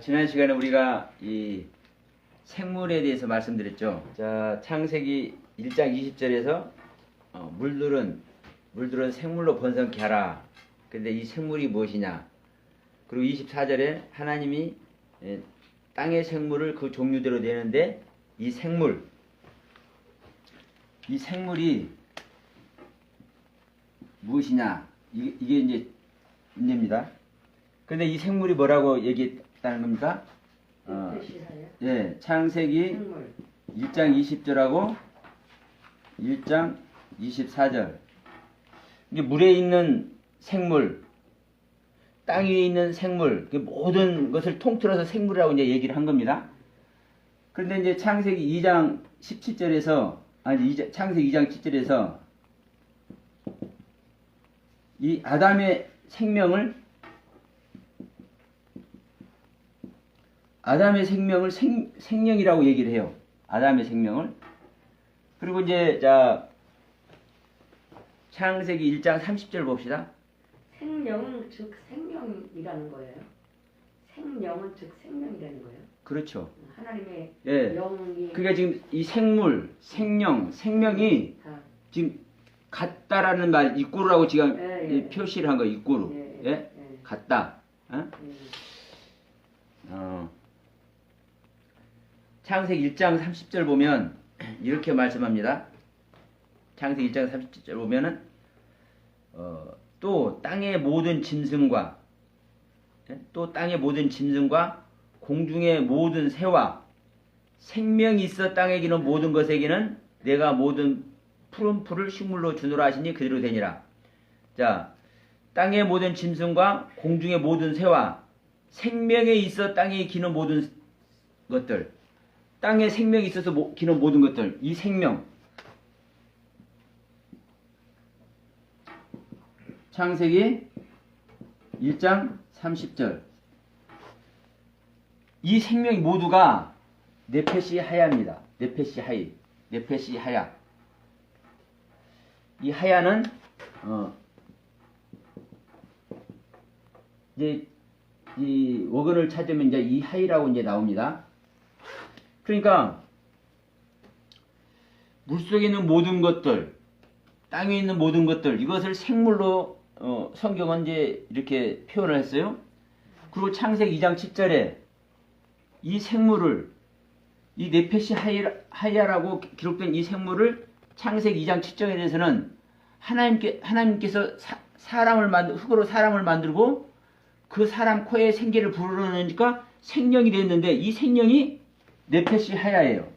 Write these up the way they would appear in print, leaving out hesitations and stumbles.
지난 시간에 우리가 이 생물에 대해서 말씀드렸죠. 자, 창세기 1장 20절에서 물들은 생물로 번성케 하라. 근데 이 생물이 무엇이냐? 그리고 24절에 하나님이 땅의 생물을 그 종류대로 내는데 이 생물이 무엇이냐? 이게 이제 문제입니다. 근데 이 생물이 뭐라고 얘기했다는 겁니까? 예, 창세기 1장 20절하고 1장 24절. 이게 물에 있는 생물, 땅 위에 있는 생물, 모든 것을 통틀어서 생물이라고 이제 얘기를 한 겁니다. 그런데 이제 창세기 2장 17절에서, 창세기 2장 7절에서 이 아담의 생명을 생명이라고 얘기를 해요. 아담의 생명을. 그리고 이제 창세기 1장 30절 봅시다. 생명은 즉 생명이라는 거예요. 생명은 즉 생명이라는 거예요. 그렇죠. 하나님의 예. 영이. 그러니까 지금 이 생물, 생명이 지금 같다라는 말, 이꼬르라고 지금 표시를 한 거예요. 이꼬르. 예? 같다. 창세기 1장 30절 보면 이렇게 말씀합니다. 창세기 1장 30절 보면은 또 땅의 모든 짐승과 공중의 모든 새와 생명이 있어 땅에 기는 모든 것에게는 내가 모든 푸른 풀을 식물로 주노라 하시니 그대로 되니라. 자, 땅의 모든 짐승과 공중의 모든 새와 생명에 있어 땅에 기는 모든 것들, 땅에 생명이 있어서 기는 모든 것들, 이 생명. 창세기 1장 30절. 이 생명이 모두가 네페시 하야입니다. 네페시 하야. 이 하야는 이제 이 원어를 찾으면 이제 이 하이라고 이제 나옵니다. 그러니까 물속에 있는 모든 것들, 땅에 있는 모든 것들, 이것을 생물로 성경은 이제 이렇게 표현을 했어요. 그리고 창세기 2장 7절에 이 생물을, 이 네페시 하야라고 기록된 이 생물을 창세기 2장 7절에 대해서는 하나님께서 흙으로 사람을 만들고 그 사람 코에 생기를 불어넣으니까 생명이 됐는데 이 생명이 네페시 하야예요.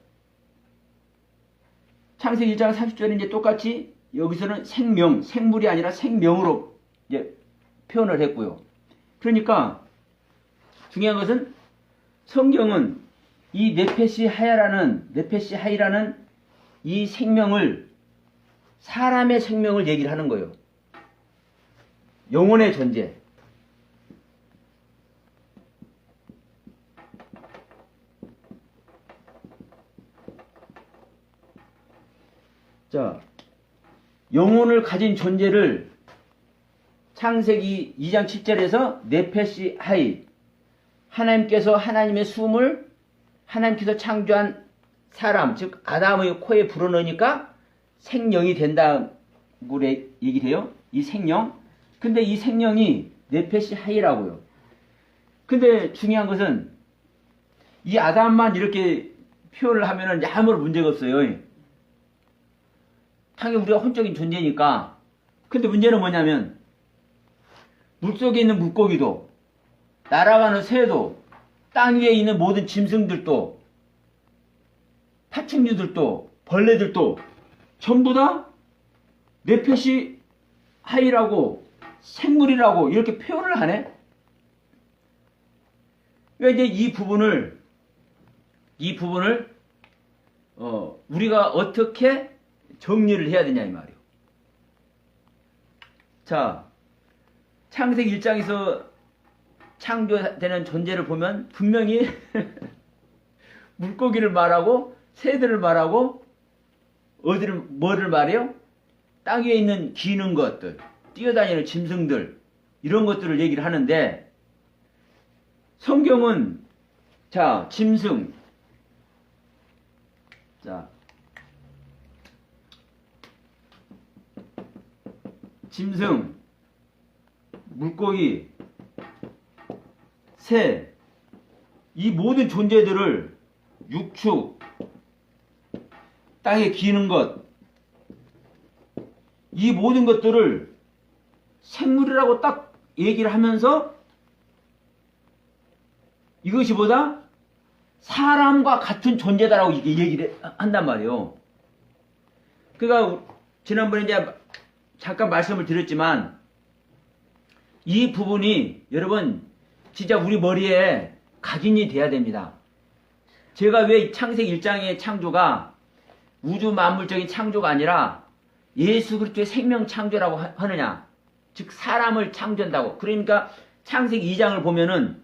창세기 1장 30절에 이제 똑같이 여기서는 생물이 아니라 생명으로 이제 표현을 했고요. 그러니까 중요한 것은 성경은 이 네페시 하이라는 이 생명을, 사람의 생명을 얘기를 하는 거예요. 영혼의 존재. 자, 영혼을 가진 존재를 창세기 2장 7절에서 네페시 하이, 하나님께서 하나님의 숨을 하나님께서 창조한 사람, 즉 아담의 코에 불어넣으니까 생명이 된다고 얘기를 해요. 이 생명. 근데 이 생명이 네페시 하이라고요. 근데 중요한 것은 이 아담만 이렇게 표현을 하면은 아무런 문제가 없어요. 당연히 우리가 혼적인 존재니까. 근데 문제는 뭐냐면 물속에 있는 물고기도, 날아가는 새도, 땅 위에 있는 모든 짐승들도, 파충류들도, 벌레들도 전부 다 네페시 하이라고, 생물이라고 이렇게 표현을 하네. 그러니까 이제 이 부분을 우리가 어떻게 정리를 해야 되냐 이 말이에요. 자, 창세기 1장에서 창조되는 존재를 보면 분명히 물고기를 말하고 새들을 말하고 뭐를 말해요? 땅 위에 있는 기는 것들, 뛰어다니는 짐승들, 이런 것들을 얘기를 하는데 성경은 자 짐승 자 짐승 물고기 새 이 모든 존재들을 육축 땅에 기는 것 이 모든 것들을 생물이라고 딱 얘기를 하면서 이것이 보다 사람과 같은 존재다라고 이게 얘기를 한단 말이에요. 그러니까 지난번에 이제 잠깐 말씀을 드렸지만 이 부분이 여러분 진짜 우리 머리에 각인이 돼야 됩니다. 제가 왜 창세기 1장의 창조가 우주 만물적인 창조가 아니라 예수 그리스도의 생명 창조라고 하느냐, 즉 사람을 창조한다고. 그러니까 창세기 2장을 보면은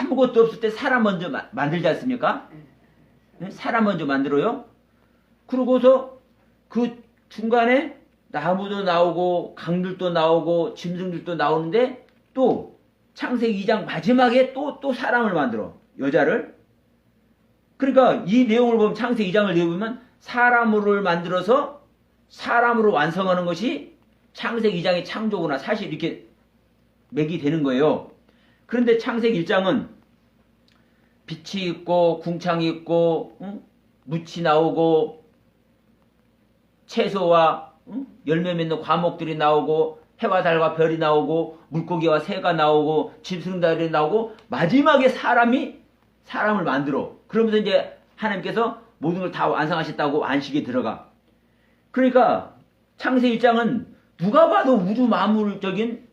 아무것도 없을 때 사람 먼저 만들지 않습니까? 사람 먼저 만들어요. 그러고서 그 중간에 나무도 나오고 강들도 나오고 짐승들도 나오는데 또 창세기 2장 마지막에 또 사람을 만들어. 여자를. 그러니까 이 내용을 보면 창세기 2장을 보면 사람을 만들어서 사람으로 완성하는 것이 창세기 2장의 창조구나. 사실 이렇게 맥이 되는 거예요. 그런데 창세기 1장은 빛이 있고 궁창이 있고 묻이 나오고 채소와 열매 맺는 과목들이 나오고 해와 달과 별이 나오고 물고기와 새가 나오고 짐승들이 나오고 마지막에 사람을 만들어. 그러면서 이제 하나님께서 모든 걸 다 완성하셨다고 안식에 들어가. 그러니까 창세기 1장은 누가 봐도 우주 만물적인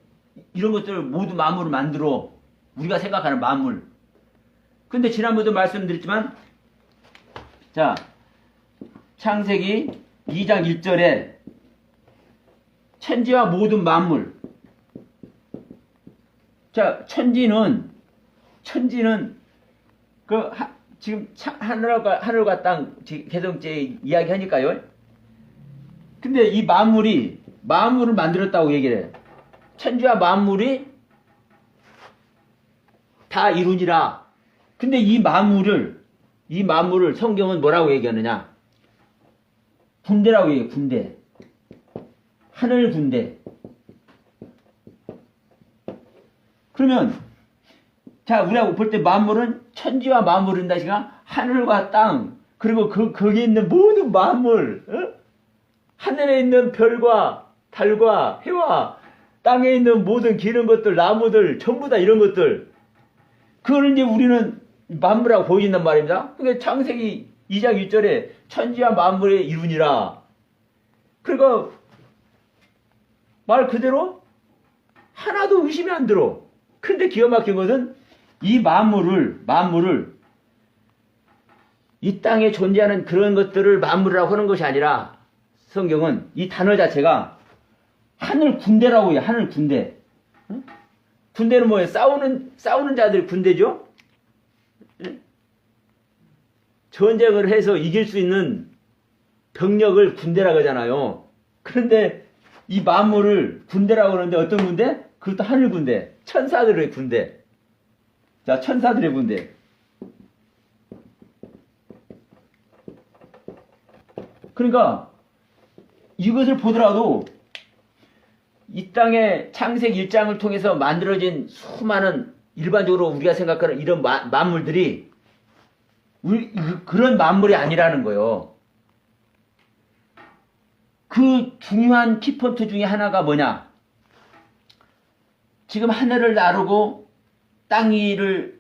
이런 것들을 모두 만물을 만들어. 우리가 생각하는 만물. 근데 지난번에도 말씀드렸지만 자 창세기 2장 1절에 천지와 모든 만물. 자 천지는 지금 하늘과 땅 개성제 이야기 하니까요. 근데 이 만물을 만들었다고 얘기를 해. 천지와 만물이 다 이루니라. 근데 이 만물을 성경은 뭐라고 얘기하느냐? 군대라고 얘기해. 군대. 하늘 군대. 그러면 자 우리가 볼 때 만물은 천지와 만물인다 시가 하늘과 땅 그리고 거기에 있는 모든 만물 하늘에 있는 별과 달과 해와 땅에 있는 모든 기는 것들 나무들 전부 다 이런 것들 그걸 이제 우리는 만물이라고 보여진단 말입니다. 그러니까 창세기 2장 1절에 천지와 만물의 이루니라. 그러니까 말 그대로 하나도 의심이 안 들어. 근데 기가 막힌 것은 이 만물을 이 땅에 존재하는 그런 것들을 만물이라고 하는 것이 아니라 성경은 이 단어 자체가 하늘 군대라고 해요. 하늘 군대. 응? 군대는 뭐예요? 싸우는 자들이 군대죠? 응? 전쟁을 해서 이길 수 있는 병력을 군대라고 하잖아요. 그런데 이 만물을 군대라고 하는데 어떤 군대? 그것도 하늘 군대. 천사들의 군대. 자, 천사들의 군대. 그러니까 이것을 보더라도 이 땅의 창세기 1장을 통해서 만들어진 수많은 일반적으로 우리가 생각하는 이런 만물들이 그런 만물이 아니라는 거예요. 그 중요한 키포인트 중에 하나가 뭐냐? 지금 하늘을 나르고 땅 위에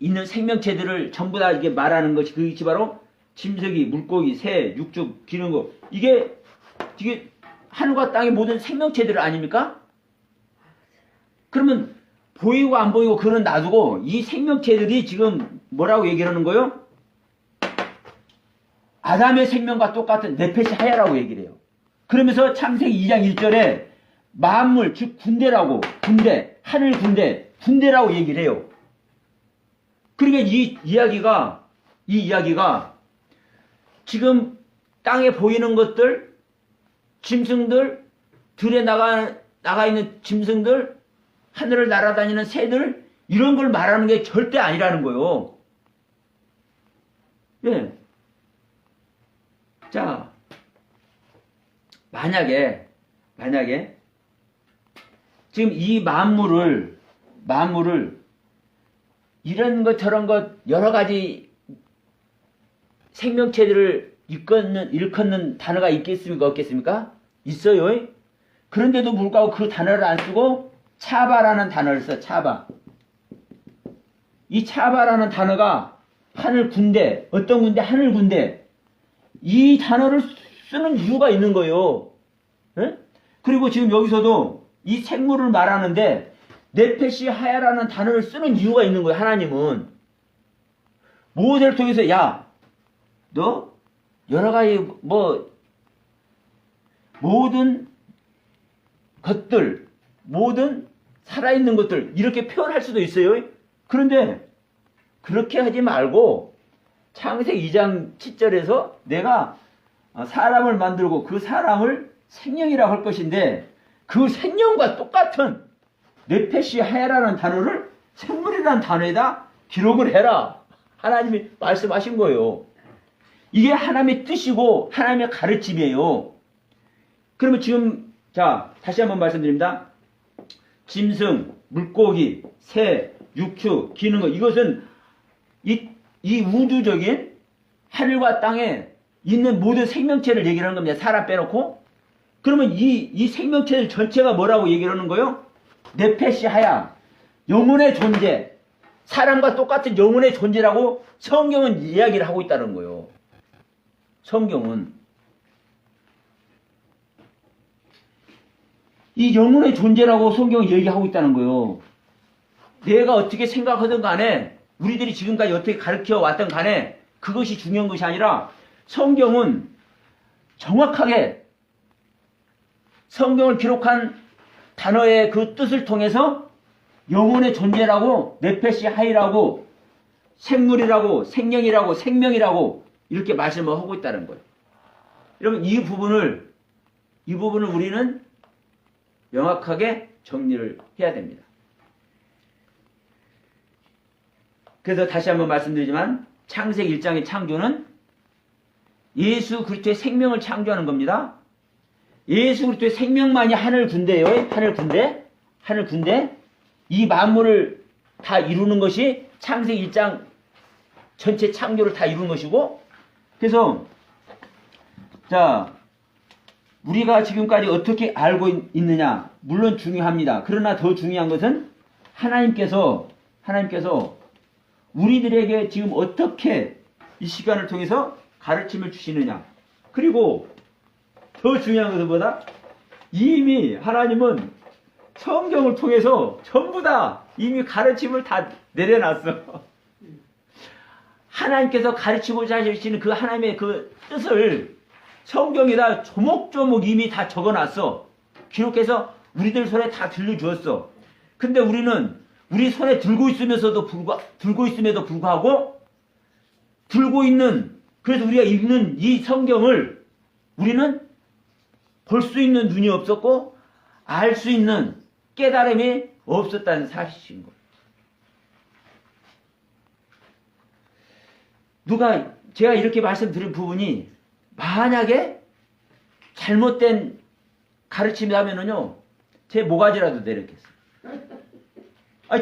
있는 생명체들을 전부 다 이게 말하는 것이 그것이 바로 짐승이, 물고기, 새, 육축, 기는 거. 이게 하늘과 땅의 모든 생명체들 아닙니까? 그러면 보이고 안 보이고 그건 놔두고 이 생명체들이 지금 뭐라고 얘기하는 거예요? 아담의 생명과 똑같은 네페시 하야라고 얘기를 해요. 그러면서 창세기 2장 1절에 만물, 즉 군대라고, 하늘 군대라고 얘기를 해요. 그러니까 이 이야기가 지금 땅에 보이는 것들, 짐승들, 들에 나가 있는 짐승들, 하늘을 날아다니는 새들, 이런 걸 말하는 게 절대 아니라는 거예요. 예. 자, 만약에, 지금 이 만물을, 이런 것 저런 것, 여러 가지 생명체들을 일컫는 단어가 있겠습니까? 없겠습니까? 있어요. 그런데도 불구하고 그 단어를 안 쓰고 차바라는 단어를 써. 차바. 이 차바라는 단어가 하늘 군대, 어떤 군대? 하늘 군대. 이 단어를 쓰는 이유가 있는 거예요. 예? 그리고 지금 여기서도 이 생물을 말하는데 네페시 하야라는 단어를 쓰는 이유가 있는 거예요. 하나님은 모세를 통해서 야, 너 여러 가지 모든 것들, 모든 살아있는 것들 이렇게 표현할 수도 있어요. 그런데 그렇게 하지 말고 창세기 2장 7절에서 내가 사람을 만들고 그 사람을 생명이라고 할 것인데 그 생명과 똑같은 네페시 하야라는 단어를 생물이라는 단어에다 기록을 해라. 하나님이 말씀하신 거예요. 이게 하나님의 뜻이고 하나님의 가르침이에요. 그러면 지금 자 다시 한번 말씀드립니다. 짐승, 물고기, 새, 육추, 기는 것 이것은 이 우주적인 하늘과 땅에 있는 모든 생명체를 얘기를 하는 겁니다. 사람 빼놓고. 그러면 이 생명체들 전체가 뭐라고 얘기를 하는 거예요? 네페시 하야. 영혼의 존재. 사람과 똑같은 영혼의 존재라고 성경은 이야기를 하고 있다는 거예요. 성경은. 이 영혼의 존재라고 성경은 얘기하고 있다는 거예요. 내가 어떻게 생각하든 간에 우리들이 지금까지 어떻게 가르쳐 왔든 간에 그것이 중요한 것이 아니라 성경은 정확하게 성경을 기록한 단어의 그 뜻을 통해서 영혼의 존재라고 네페시 하이라고 생물이라고 생명이라고 생명이라고 이렇게 말씀을 하고 있다는 거예요. 여러분 이 부분을 우리는 명확하게 정리를 해야 됩니다. 그래서 다시 한번 말씀드리지만 창세기 1장의 창조는 예수 그리스도의 생명을 창조하는 겁니다. 예수 그리스도의 생명만이 하늘 군대예요. 하늘 군대. 이 만물을 다 이루는 것이 창세기 1장 전체 창조를 다 이루는 것이고 그래서 자 우리가 지금까지 어떻게 알고 있느냐 물론 중요합니다. 그러나 더 중요한 것은 하나님께서 우리들에게 지금 어떻게 이 시간을 통해서 가르침을 주시느냐. 그리고 더 중요한 것은 뭐다? 이미 하나님은 성경을 통해서 전부 다 이미 가르침을 다 내려놨어. 하나님께서 가르치고자 하시는 그 하나님의 그 뜻을 성경에다 조목조목 이미 다 적어놨어. 기록해서 우리들 손에 다 들려주었어. 근데 우리는 우리 손에 들고 있음에도 불구하고 그래서 우리가 읽는 이 성경을 우리는 볼 수 있는 눈이 없었고 알 수 있는 깨달음이 없었다는 사실인 거예요. 제가 이렇게 말씀드린 부분이 만약에 잘못된 가르침이라면은요 제 모가지라도 내렸겠어요.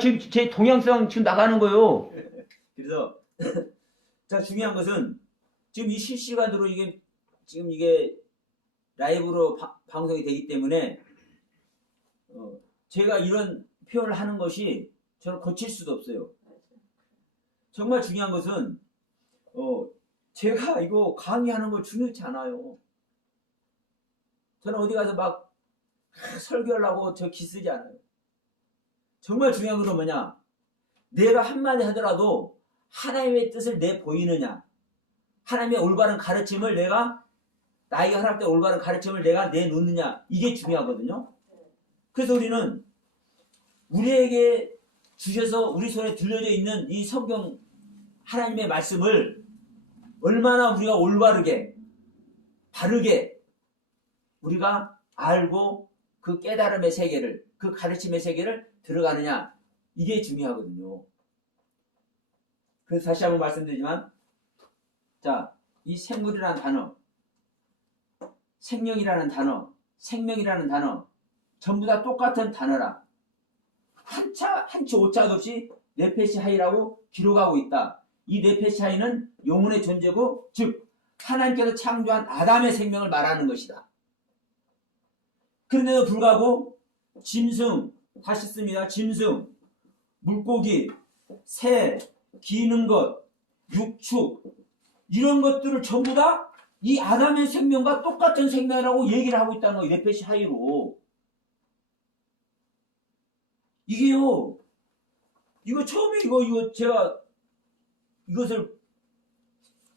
지금 제 동영상 지금 나가는 거예요. 그래서 자 중요한 것은 지금 이 실시간으로 이게 라이브로 방송이 되기 때문에 제가 이런 표현을 하는 것이 저는 고칠 수도 없어요. 정말 중요한 것은 제가 이거 강의하는 걸 중요치 않아요. 저는 어디 가서 막 설교하려고 저 기 쓰지 않아요. 정말 중요한 것은 뭐냐? 내가 한마디 하더라도 하나님의 뜻을 보이느냐? 하나님의 올바른 가르침을 나에게 허락된 올바른 가르침을 내가 내놓느냐? 이게 중요하거든요. 그래서 우리는 우리에게 주셔서 우리 손에 들려져 있는 이 성경 하나님의 말씀을 얼마나 우리가 올바르게 바르게 우리가 알고 그 깨달음의 세계를, 그 가르침의 세계를 들어가느냐, 이게 중요하거든요. 그래서 다시 한번 말씀드리지만, 자, 이 생물이라는 단어, 생명이라는 단어, 생명이라는 단어, 전부 다 똑같은 단어라. 한치 오차도 없이 네페시 하이라고 기록하고 있다. 이 네페시 하이는 영혼의 존재고, 즉 하나님께서 창조한 아담의 생명을 말하는 것이다. 그런데도 불구하고 짐승, 다시 씁니다. 짐승, 물고기, 새, 기는 것, 육축, 이런 것들을 전부 다 이 아담의 생명과 똑같은 생명이라고 얘기를 하고 있다는 거예요. 네페시 하이로. 이게요, 이거 처음에 이거 제가 이것을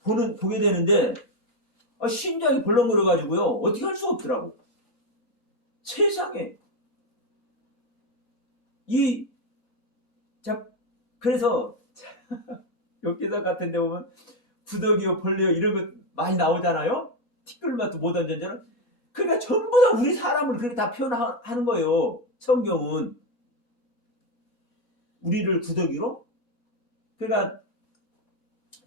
보게 되는데, 심장이 벌렁거려가지고요, 어떻게 할 수가 없더라고. 세상에. 그래서, 엽기사 같은 데 보면, 구더기요, 벌레요, 이런 것 많이 나오잖아요? 티끌맛도 못 얹었잖아. 그러니까 전부 다 우리 사람을 그렇게 다 표현하는 거예요. 성경은. 우리를 구더기로? 그러니까,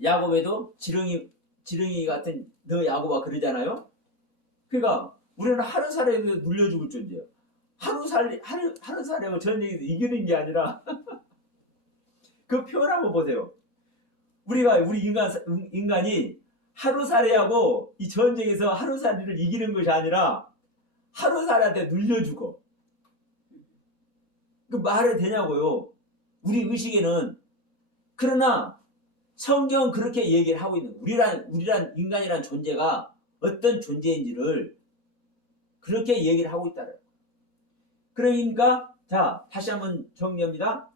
야곱에도 지렁이 같은 너 야곱아 그러잖아요? 그러니까, 우리는 하루살에 눌려 죽을 존재예요. 하루살에 전쟁에서 이기는 게 아니라, 그 표현 한번 보세요. 우리 인간이 하루살이하고 이 전쟁에서 하루살이를 이기는 것이 아니라 하루살이한테 눌려 죽어. 그 말이 되냐고요. 우리 의식에는. 그러나 성경은 그렇게 얘기를 하고 있는 거예요. 우리란 인간이란 존재가 어떤 존재인지를 그렇게 얘기를 하고 있다는 거예요. 그러니까 자, 다시 한번 정리합니다.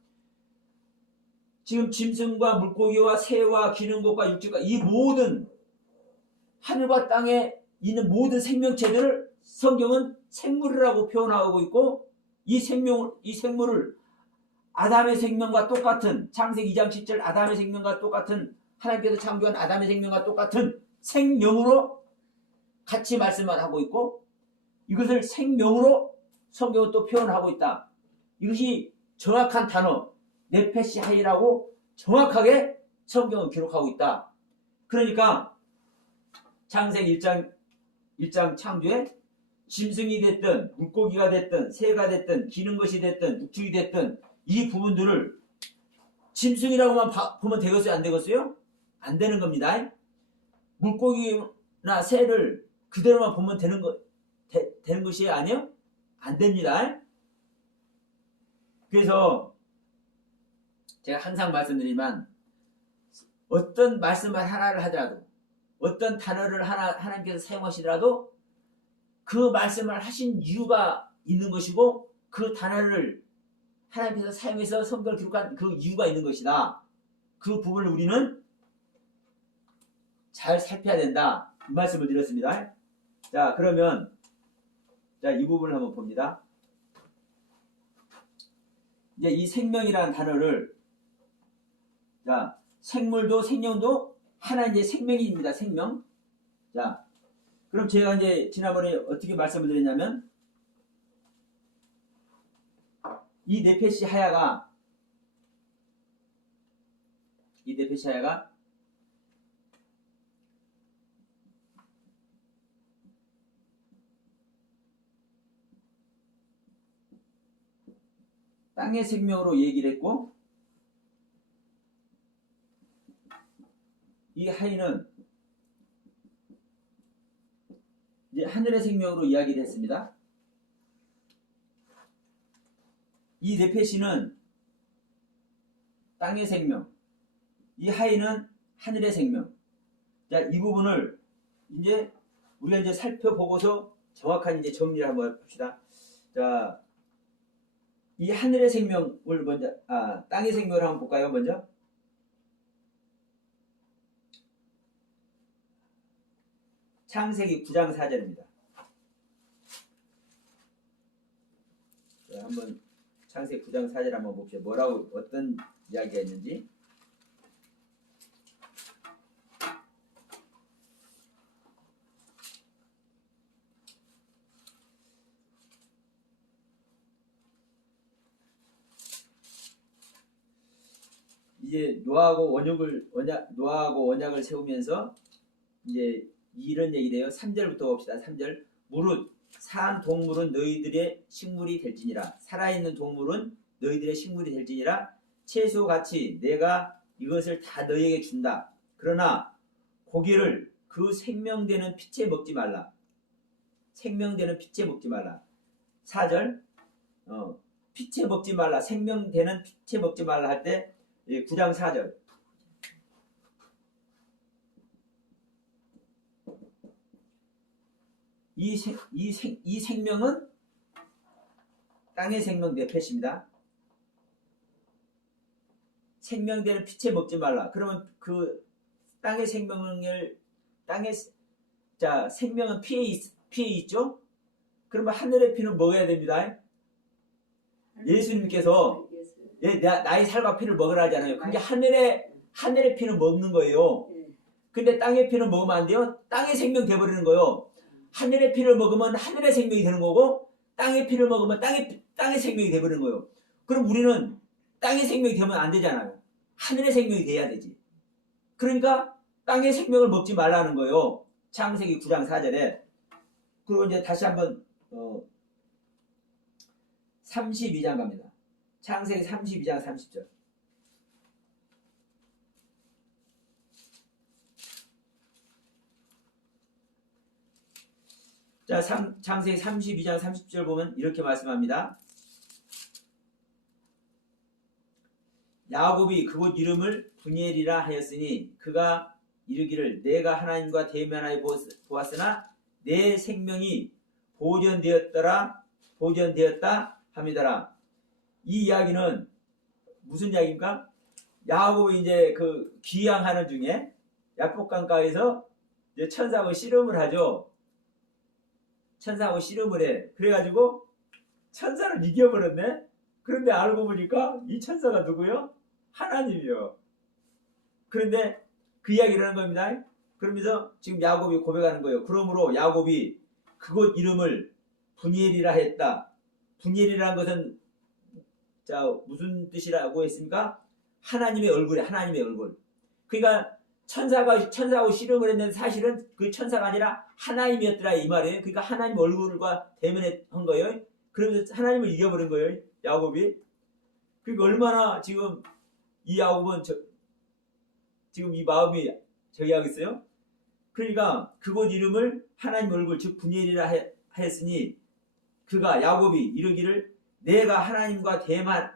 지금 짐승과 물고기와 새와 기는 것과 육지가 이 모든 하늘과 땅에 있는 모든 생명체들을 성경은 생물이라고 표현하고 있고, 이 생물을 아담의 생명과 똑같은, 창세기 2장 10절 아담의 생명과 똑같은, 하나님께서 창조한 아담의 생명과 똑같은 생명으로 같이 말씀을 하고 있고, 이것을 생명으로 성경은 또 표현하고 있다. 이것이 정확한 단어, 네페시 하이라고 정확하게 성경은 기록하고 있다. 그러니까 창세기 1장 창조에 짐승이 됐든 물고기가 됐든 새가 됐든 기는 것이 됐든 육축이 됐든 이 부분들을 짐승이라고만 보면 되겠어요? 안 되겠어요? 안 되는 겁니다. 물고기나 새를 그대로만 보면 되는 것이 아니요? 안 됩니다. 그래서 제가 항상 말씀드리지만 어떤 말씀을 하나를 하더라도 어떤 단어를 하나님께서 사용하시더라도 그 말씀을 하신 이유가 있는 것이고 그 단어를 하나님께서 사용해서 성경을 기록한 그 이유가 있는 것이다. 그 부분을 우리는 잘 살펴야 된다. 이 말씀을 드렸습니다. 자, 그러면 이 부분을 한번 봅니다. 이제 이 생명이라는 단어를 생물도 생명도 하나 이제 생명입니다. 생명. 자, 그럼 제가 이제 지난번에 어떻게 말씀을 드렸냐면 이 네페시 하야가 땅의 생명으로 얘기를 했고 이 하이는 이제 하늘의 생명으로 이야기를 했습니다. 이 네페시는 땅의 생명, 이 하이는 하늘의 생명. 자, 이 부분을 이제 우리가 이제 살펴보고서 정확한 이제 정리를 한번 합시다. 자, 이 하늘의 생명을 먼저, 땅의 생명을 한번 볼까요, 먼저? 창세기 9장 4절입니다. 자, 한번 창세기 9장 4절 한번 봅시다. 뭐라고, 어떤 이야기가 있는지. 이제 노아하고 언약을 세우면서 이제 이런 얘기를 해요. 3절부터 봅시다. 3절. 무릇 산 동물은 너희들의 식물이 될지니라. 살아있는 동물은 너희들의 식물이 될지니라. 채소같이 내가 이것을 다 너희에게 준다. 그러나 고기를 그 생명되는 피채 먹지 말라. 생명되는 피채 먹지 말라. 4절. 피채 먹지 말라. 생명되는 피채 먹지 말라 할 때 9장 4절. 이 생명은 땅의 생명 네펫입니다. 생명되는 피채 먹지 말라. 그러면 그 땅의 생명을 생명은 피에 있죠. 그러면 하늘의 피는 먹어야 됩니다. 예수님께서 나의 살과 피를 먹으라 하잖아요. 그게 하늘의 피는 먹는 거예요. 근데 땅의 피는 먹으면 안 돼요. 땅의 생명 돼버리는 거예요. 하늘의 피를 먹으면 하늘의 생명이 되는 거고, 땅의 피를 먹으면 땅의 생명이 돼버리는 거예요. 그럼 우리는 땅의 생명이 되면 안 되잖아요. 하늘의 생명이 돼야 되지. 그러니까 땅의 생명을 먹지 말라는 거예요. 창세기 9장 4절에. 그리고 이제 다시 한번 32장 갑니다. 창세기 32장 30절. 자, 창세기 32장 30절 보면 이렇게 말씀합니다. 야곱이 그곳 이름을 브니엘이라 하였으니 그가 이르기를 내가 하나님과 대면하여 보았으나 내 생명이 보존되었다 함이더라. 이 이야기는 무슨 이야기입니까? 야곱이 이제 그 귀향하는 중에 야복강가에서 이제 천사하고 씨름을 하죠. 천사하고 씨름을 해. 그래가지고 천사를 이겨버렸네. 그런데 알고 보니까 이 천사가 누구요? 하나님이요. 그런데 그 이야기를 하는 겁니다. 그러면서 지금 야곱이 고백하는 거예요. 그러므로 야곱이 그곳 이름을 브니엘이라 했다. 브니엘이라는 것은 무슨 뜻이라고 했습니까? 하나님의 얼굴이에요. 하나님의 얼굴. 그러니까 천사하고 씨름을 했는데 사실은 그 천사가 아니라 하나님이었더라 이 말이에요. 그러니까 하나님 얼굴과 대면한 거예요. 그러면서 하나님을 이겨버린 거예요. 야곱이. 그러니까 얼마나 지금 이 야곱은 지금 이 마음이 저기 하겠어요? 그러니까 그곳 이름을 하나님 얼굴 즉 브니엘이라 했으니 그가 야곱이 이르기를 내가 하나님과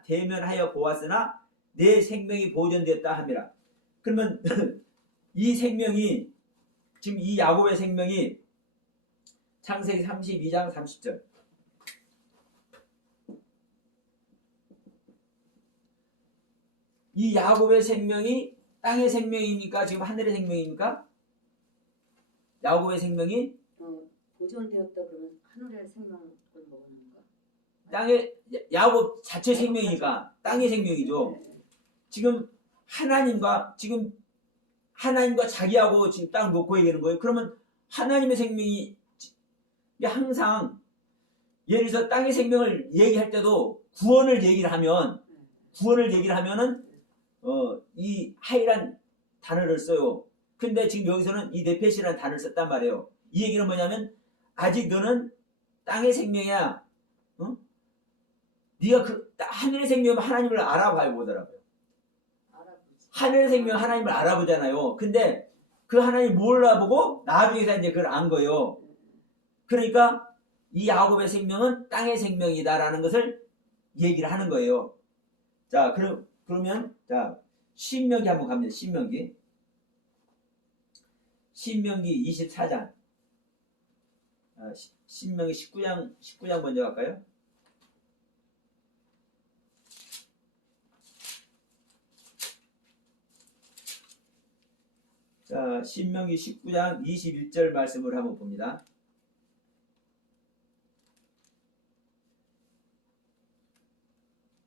대면하여 보았으나 내 생명이 보존되었다 함이라. 그러면 이 생명이 지금 이 야곱의 생명이 창세기 32장 30절. 이 야곱의 생명이 땅의 생명입니까? 지금 하늘의 생명입니까? 야곱의 생명이 보존되었다 그러면 하늘의 생명을 먹는 건가? 땅의 야곱 자체 생명이니까 땅의 생명이죠. 지금 하나님과 자기하고 지금 딱 놓고 얘기하는 거예요. 그러면 하나님의 생명이 항상 예를 들어서 땅의 생명을 얘기할 때도 구원을 얘기를 하면은 이 하이란 단어를 써요. 근데 지금 여기서는 이 네펫이라는 단어를 썼단 말이에요. 이 얘기는 뭐냐면 아직 너는 땅의 생명이야. 네가 그 하늘의 생명이면 하나님을 알아봐야 보더라고요. 하늘의 생명 하나님을 알아보잖아요. 근데 그 하나님 몰라보고 나중에서 이제 그걸 안 거예요. 그러니까 이 야곱의 생명은 땅의 생명이다라는 것을 얘기를 하는 거예요. 자, 그러면 신명기 한번 갑니다. 신명기 24장. 신명기 19장 먼저 갈까요? 자, 신명기 19장 21절 말씀을 한번 봅니다.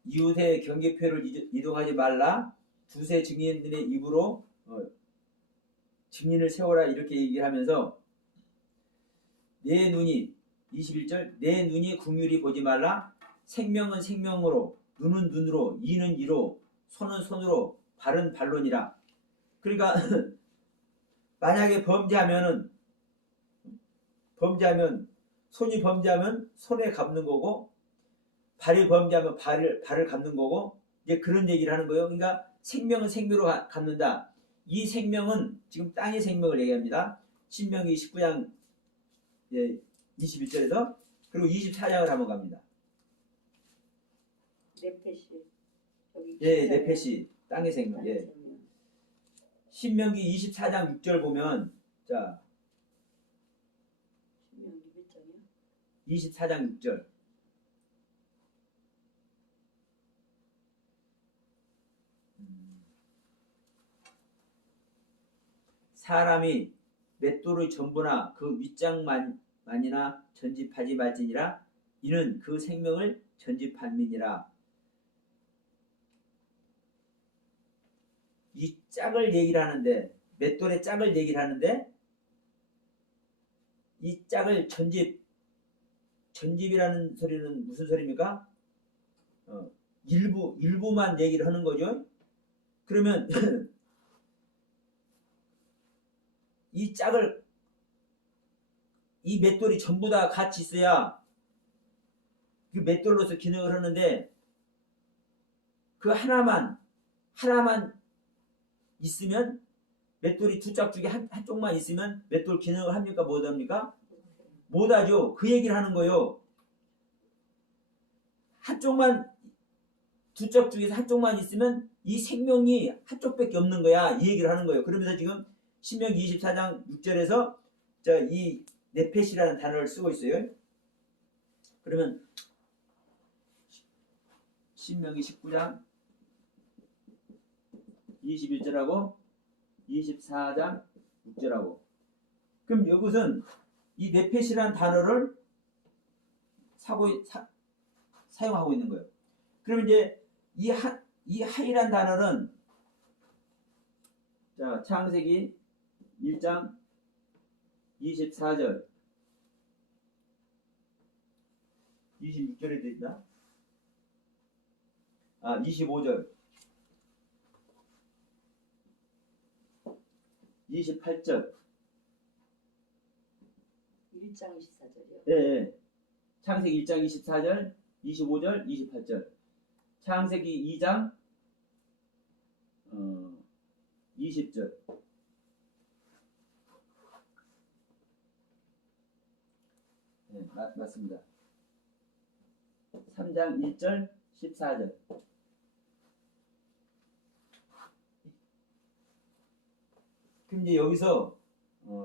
이웃의 경계표를 이동하지 말라. 두세 증인들의 입으로 증인을 세워라 이렇게 얘기를 하면서 내 눈이 21절 내 눈이 긍휼히 보지 말라. 생명은 생명으로 눈은 눈으로 이는 이로 손은 손으로 바른 반론이라. 그러니까 만약에 범죄하면 손이 범죄하면 손에 갚는 거고, 발이 범죄하면 발을 갚는 거고, 이제 그런 얘기를 하는 거예요. 그러니까 생명은 생명으로 갚는다. 이 생명은 지금 땅의 생명을 얘기합니다. 신명기 19장 21절에서 그리고 24장을 한번 갑니다. 네페시. 여기 예, 네페시 땅의 생명. 땅의 예. 생명. 신명기 24장 6절 보면, 자, 신명기 몇 장이야? 24장 6절. 사람이 맷돌의 전부나 그 윗장만이나 전집하지 말지니라. 이는 그 생명을 전집함이니라. 이 짝을 얘기를 하는데, 맷돌의 짝을 얘기를 하는데, 이 짝을 전집이라는 소리는 무슨 소리입니까? 일부만 얘기를 하는 거죠. 그러면 이 짝을, 이 맷돌이 전부 다 같이 있어야 그 맷돌로서 기능을 하는데, 그 하나만 있으면, 맷돌이 두 짝 중에 한쪽만 있으면 맷돌 기능을 합니까? 못 합니까? 못 하죠. 그 얘기를 하는 거예요. 두 짝 중에서 한쪽만 있으면 이 생명이 한쪽밖에 없는 거야. 이 얘기를 하는 거예요. 그러면서 지금 신명기 24장 6절에서 이 네펫이라는 단어를 쓰고 있어요. 그러면 신명기 19장 21절하고 24장 6절하고, 그럼 이것은 이 네펫이라는 단어를 사용하고 있는 거예요. 그럼 이제 이 하이란 단어는, 자, 창세기 1장 24절 26절에 되어 있나? 25절 28절 1장 24절이요. 예. 창세기 1장 24절 25절 28절 창세기 2장 20절. 네, 맞습니다. 3장 1절 14절. 그럼 이제 여기서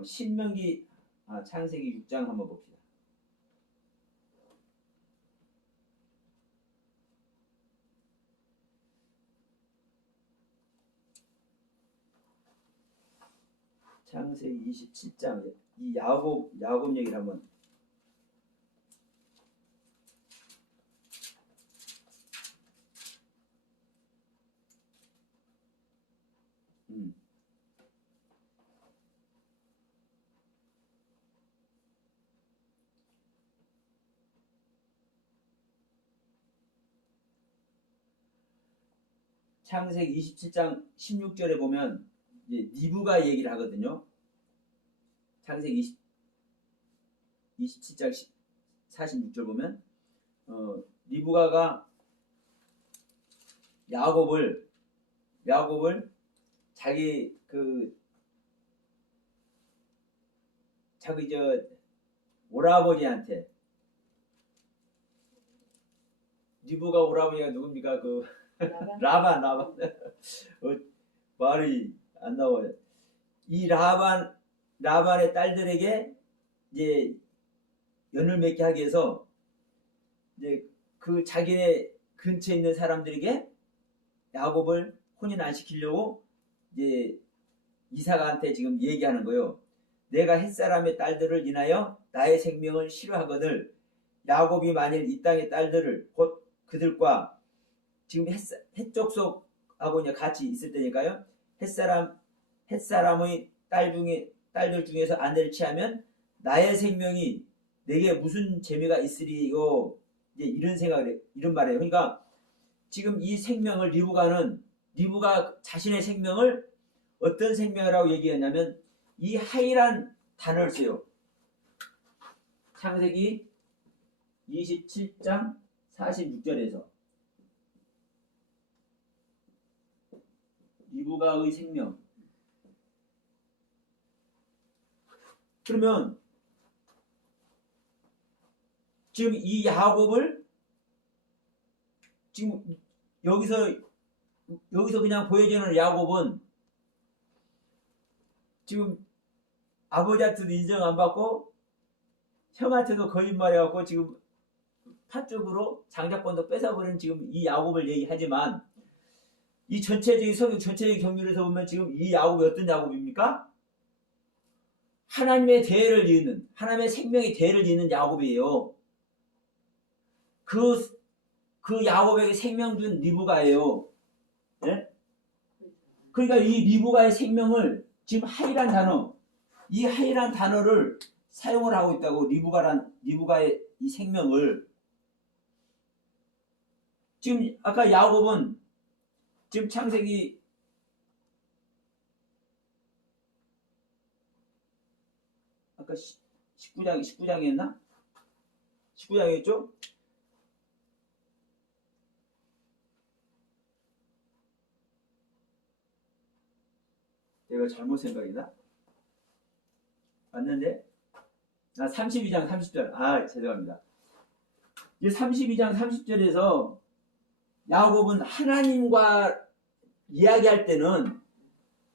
신명기 창세기 6장 한번 봅시다. 창세기 27장 이 야곱 얘기를 한번. 창세기 27장 16절에 보면 이제 리브가 얘기를 하거든요. 창세기 27장 46절 보면 리브가가 야곱을 자기 오라버니한테, 리브가 오라버니가 누굽니까? 라반. 말이 안 나와요. 이 라반의 딸들에게 이제 연을 맺게 하기 위해서 이제 그 자기네 근처에 있는 사람들에게 야곱을 혼인 안 시키려고 이제 이삭한테 지금 얘기하는 거예요. 내가 햇사람의 딸들을 인하여 나의 생명을 싫어하거늘 야곱이 만일 이 땅의 딸들을 곧 그들과 지금 햇족속하고 같이 있을 때니까요. 햇사람의 딸들 중에서 아내를 취하면 나의 생명이 내게 무슨 재미가 있으리요. 이제 이런 말이에요. 그러니까 지금 이 생명을 리브가는 리브가 자신의 생명을 어떤 생명이라고 얘기했냐면 이 하이란 단어를 써요. 창세기 27장 46절에서 리브가의 생명. 그러면 지금 이 야곱을 지금 여기서 그냥 보여지는 야곱은 지금 아버지한테도 인정 안 받고 형한테도 거짓말해갖고 지금 파쪽으로 장자권도 뺏어버린 지금 이 야곱을 얘기하지만 이 전체적인 성경 전체적인 경륜에서 보면 지금 이 야곱이 어떤 야곱입니까? 하나님의 대를 이루는 하나님의 생명의 대를 이루는 야곱이에요. 그 야곱에게 생명 준 리브가예요. 네? 그러니까 이 리브가의 생명을 지금 하이란 단어, 이 하이란 단어를 사용을 하고 있다고. 리브가의 이 생명을 지금 아까 야곱은 지금 창세기 아까 19장이었나? 19장이었죠? 내가 잘못 생각이나? 맞는데? 32장 30절. 죄송합니다. 이제 32장 30절에서 야곱은 하나님과 이야기할 때는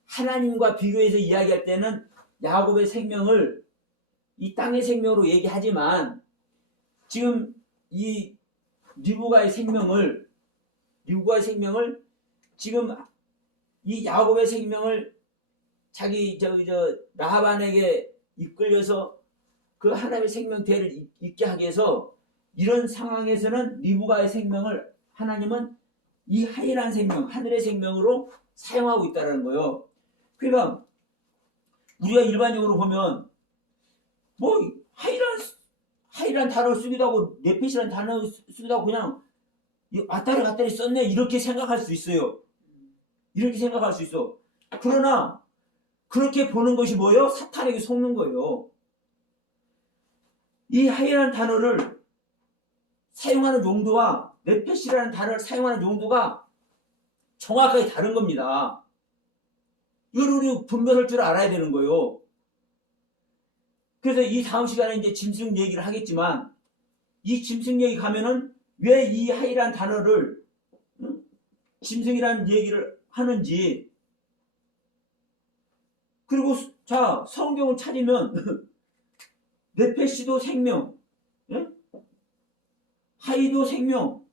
하나님과 비교해서 이야기할 때는 야곱의 생명을 이 땅의 생명으로 얘기하지만 지금 이 리브가의 생명을 지금 이 야곱의 생명을 자기 라반에게 이끌려서 그 하나님의 생명대를 있게 하기 위해서 이런 상황에서는 리브가의 생명을 하나님은 이 하이란 생명, 하늘의 생명으로 사용하고 있다는 거예요. 그러니까 우리가 일반적으로 보면 뭐 하이란 단어를 쓰기도 하고 네펫이라는 단어를 쓰기도 하고 그냥 왔다리 갔다리 썼네 이렇게 생각할 수 있어요. 이렇게 생각할 수 있어. 그러나 그렇게 보는 것이 뭐예요? 사탄에게 속는 거예요. 이 하이라는 단어를 사용하는 용도와 네펫이라는 단어를 사용하는 용도가 정확하게 다른 겁니다. 이걸 우리 분별할 줄 알아야 되는 거예요. 그래서 이 다음 시간에 이제 짐승 얘기를 하겠지만 이 짐승 얘기 가면은 왜 이 하이라는 단어를 짐승이라는 얘기를 하는지 그리고 자 성경을 찾으면 네펫이도 생명, 예? 하이도 생명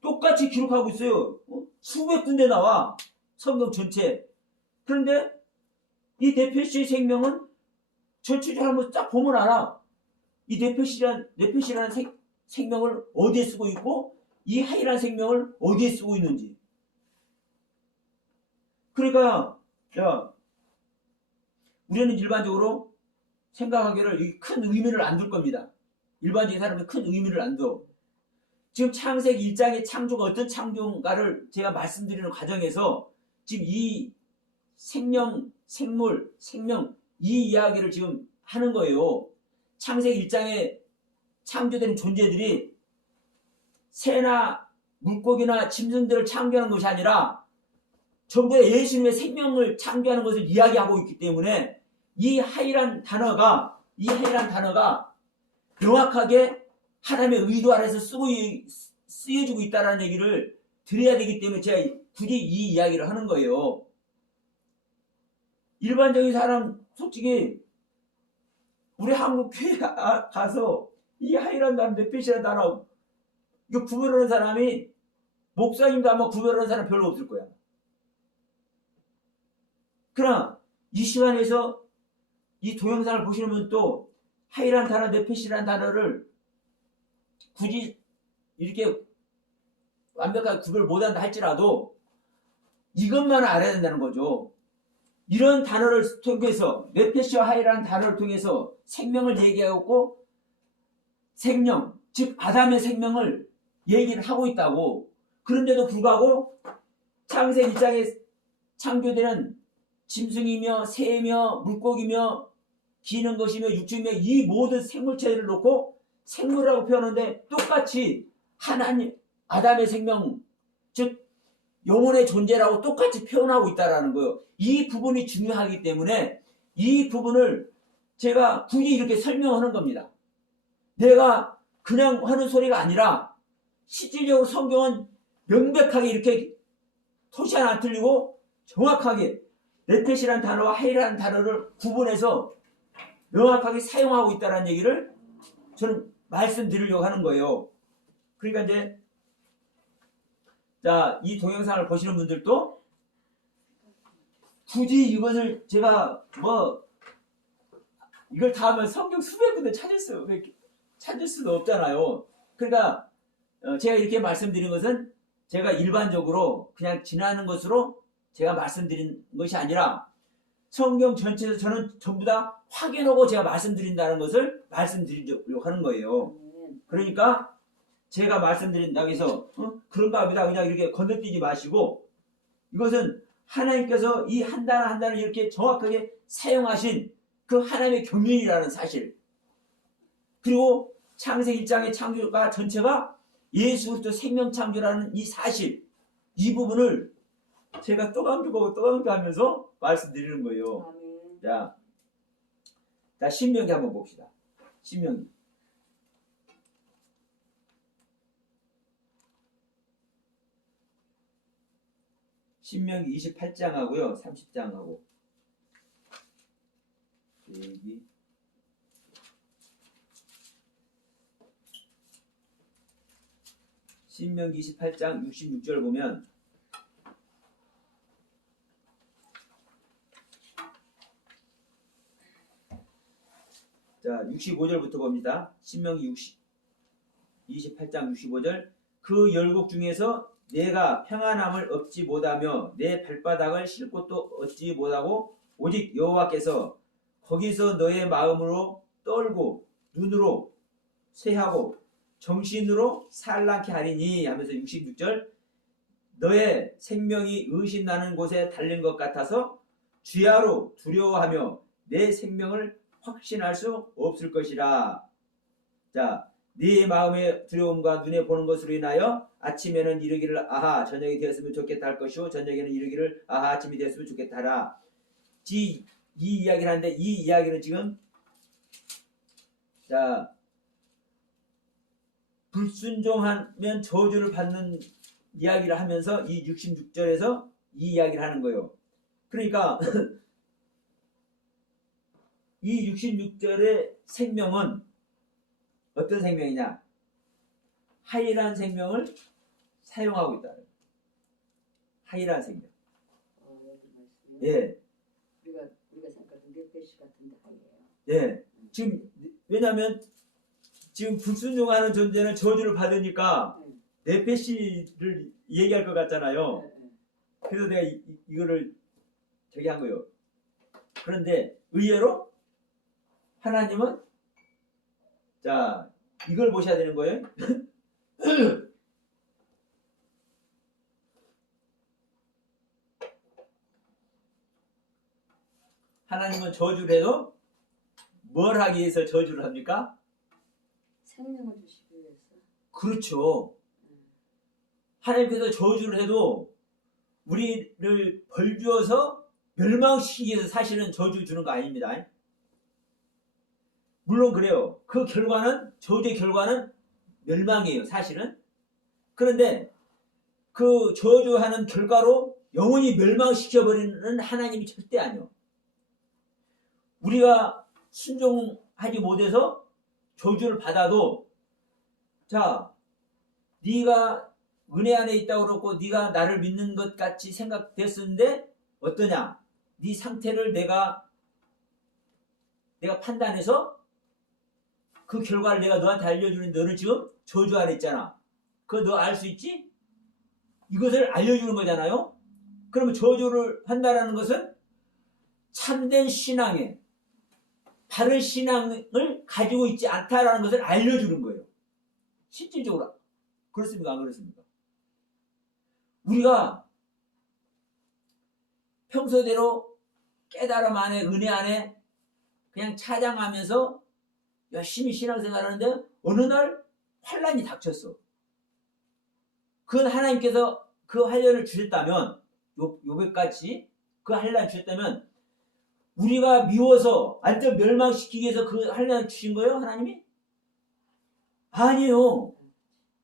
똑같이 기록하고 있어요. 수백 군데 나와 성경 전체. 그런데 이 네펫의 생명은 전체적으로 한번 딱 보면 알아. 이 네펫이라는 생명을 어디에 쓰고 있고 이 하이라는 생명을 어디에 쓰고 있는지. 그러니까 자 우리는 일반적으로 생각하기를 이 큰 의미를 안 둘 겁니다. 일반적인 사람은 큰 의미를 안 둬. 지금 창세기 1장의 창조가 어떤 창조인가를 제가 말씀드리는 과정에서 지금 이 생명, 생물, 생명 이 이야기를 지금 하는 거예요. 창세기 1장에 창조된 존재들이 새나 물고기나 짐승들을 창조하는 것이 아니라 전부 다 예수님의 생명을 창조하는 것을 이야기하고 있기 때문에 이 하이란 단어가 명확하게 하나님의 의도 아래서 쓰여지고 있다는 얘기를 드려야 되기 때문에 제가 굳이 이 이야기를 하는 거예요. 일반적인 사람 솔직히 우리 한국 교회 가서 이 하이란 단어, 네펫이라는 단어 이거 구별하는 사람이 목사님도 아마 구별하는 사람 별로 없을 거야. 그러나 이 시간에서 이 동영상을 보시는 분도 하이란 단어, 네펫이라는 단어를 굳이 이렇게 완벽하게 구별 못한다 할지라도 이것만 알아야 된다는 거죠. 이런 단어를 통해서 네펫과 하이라는 단어를 통해서 생명을 얘기하고 생명, 즉 아담의 생명을 얘기를 하고 있다고. 그런데도 불구하고 창세기 1장에 창조되는 짐승이며 새며 물고기며 기는 것이며 육중이며 이 모든 생물체를 놓고 생물이라고 표현하는데 똑같이 하나님 아담의 생명 즉 영혼의 존재라고 똑같이 표현하고 있다라는 거예요. 이 부분이 중요하기 때문에 이 부분을 제가 굳이 이렇게 설명하는 겁니다. 내가 그냥 하는 소리가 아니라 실질적으로 성경은 명백하게 이렇게 토시 하나 안 틀리고 정확하게 네펫이라는 단어와 하이라는 단어를 구분해서 명확하게 사용하고 있다는 얘기를 저는 말씀드리려고 하는 거예요. 그러니까 이제 자, 이 동영상을 보시는 분들도 굳이 이것을 제가 이걸 다 하면 성경 수백 군데 찾을 수도 없잖아요. 그러니까 제가 이렇게 말씀드린 것은 제가 일반적으로 그냥 지나는 것으로 제가 말씀드린 것이 아니라 성경 전체에서 저는 전부 다 확인하고 제가 말씀드린다는 것을 말씀드리려고 하는 거예요. 그러니까 제가 말씀드린다고 해서 그런가 보다 그냥 이렇게 건너뛰지 마시고 이것은 하나님께서 이 한 단 한 단을 이렇게 정확하게 사용하신 그 하나님의 경륜이라는 사실, 그리고 창세기 1장의 창조가 전체가 예수 그리스도 생명창조라는 이 사실, 이 부분을 제가 또 강조하고 또 강조하면서 말씀드리는 거예요. 자, 신명기 한번 봅시다. 신명기. 신명기 28장하고요. 30장하고. 여기. 신명기 28장 66절 보면 자, 65절부터 봅니다. 신명기 28장 65절. 그 열국 중에서 내가 평안함을 얻지 못하며 내 발바닥을 실 곳도 얻지 못하고 오직 여호와께서 거기서 너의 마음으로 떨고 눈으로 쇠하고 정신으로 산란케 하리니 하면서 66절. 너의 생명이 의심나는 곳에 달린 것 같아서 주야로 두려워하며 내 생명을 확신할 수 없을 것이라. 자, 네 마음의 두려움과 눈에 보는 것으로 인하여 아침에는 이르기를 아하 저녁이 되었으면 좋겠다 할 것이요 저녁에는 이르기를 아하 아침이 되었으면 좋겠다 하라. 이 이야기를 하는데 이 이야기는 지금 자 불순종하면 저주를 받는 이야기를 하면서 이 66절에서 이 이야기를 하는 거예요. 그러니까 이 66절의 생명은 어떤 생명이냐? 하이란 생명을 사용하고 있다. 하이란 생명. 예. 우리가 생각하던 네페시 같은데 하이예요. 예. 지금 왜냐하면 지금 불순종하는 존재는 저주를 받으니까 네페시를 얘기할 것 같잖아요. 그래서 내가 이거를 저기 한 거예요. 그런데 의외로 하나님은 자 이걸 보셔야 되는 거예요. 하나님은 저주를 해도 뭘 하기 위해서 저주를 합니까? 생명을 주시기 위해서. 그렇죠. 하나님께서 저주를 해도 우리를 벌 주어서 멸망시키기 위해서 사실은 저주 주는 거 아닙니다. 물론 그래요. 그 결과는 저주의 결과는 멸망이에요. 사실은. 그런데 그 저주하는 결과로 영원히 멸망시켜버리는 하나님이 절대 아니요. 우리가 순종하지 못해서 저주를 받아도 자 네가 은혜 안에 있다고 그러고 네가 나를 믿는 것 같이 생각됐었는데 어떠냐? 네 상태를 내가 판단해서 그 결과를 내가 너한테 알려주는데 너는 지금 저주 안에 있잖아. 그거 너 알 수 있지? 이것을 알려주는 거잖아요. 그러면 저주를 한다는 것은 참된 신앙에 바른 신앙을 가지고 있지 않다라는 것을 알려주는 거예요. 실질적으로 그렇습니까? 안 그렇습니까? 우리가 평소대로 깨달음 안에 은혜 안에 그냥 찬양하면서 열심히 신앙생활하는데 어느 날 환란이 닥쳤어. 그 하나님께서 그 환란을 주셨다면 요배까지 그 환란을 주셨다면 우리가 미워서 완전 멸망시키기 위해서 그 환란을 주신 거예요? 하나님이? 아니에요.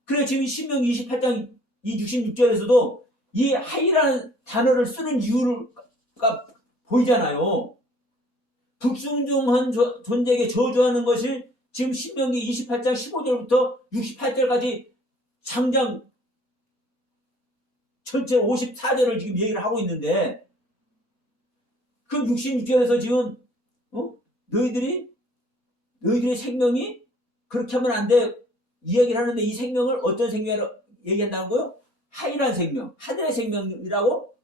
그래 지금 신명기 28장 이 66절에서도 이 하이라는 단어를 쓰는 이유가 보이잖아요. 불순종한 존재에게 저주하는 것이 지금 신명기 28장 15절부터 68절까지 장장 전체 54절을 지금 얘기를 하고 있는데 그 66절에서 지금 너희들의 생명이 그렇게 하면 안 돼 이야기를 하는데 이 생명을 어떤 생명으로 얘기한다는 거예요? 하이란 생명, 하늘의 생명이라고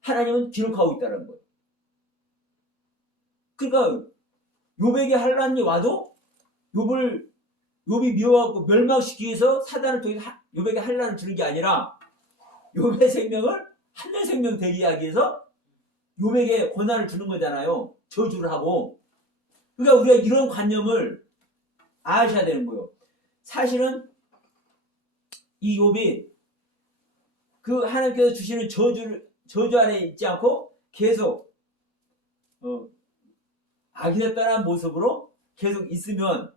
하나님은 기록하고 있다는 거예요. 그러니까 욥에게 환란이 와도 욥이 미워하고 멸망시키기 위해서 사단을 통해 욥에게 환란을 주는 게 아니라 욥의 생명을 하늘 생명 되게 하기 위해서 욥에게 고난을 주는 거잖아요. 저주를 하고. 그러니까 우리가 이런 관념을 아셔야 되는 거예요. 사실은 이 욥이 그 하나님께서 주시는 저주 안에 있지 않고 계속 악이었다는 모습으로 계속 있으면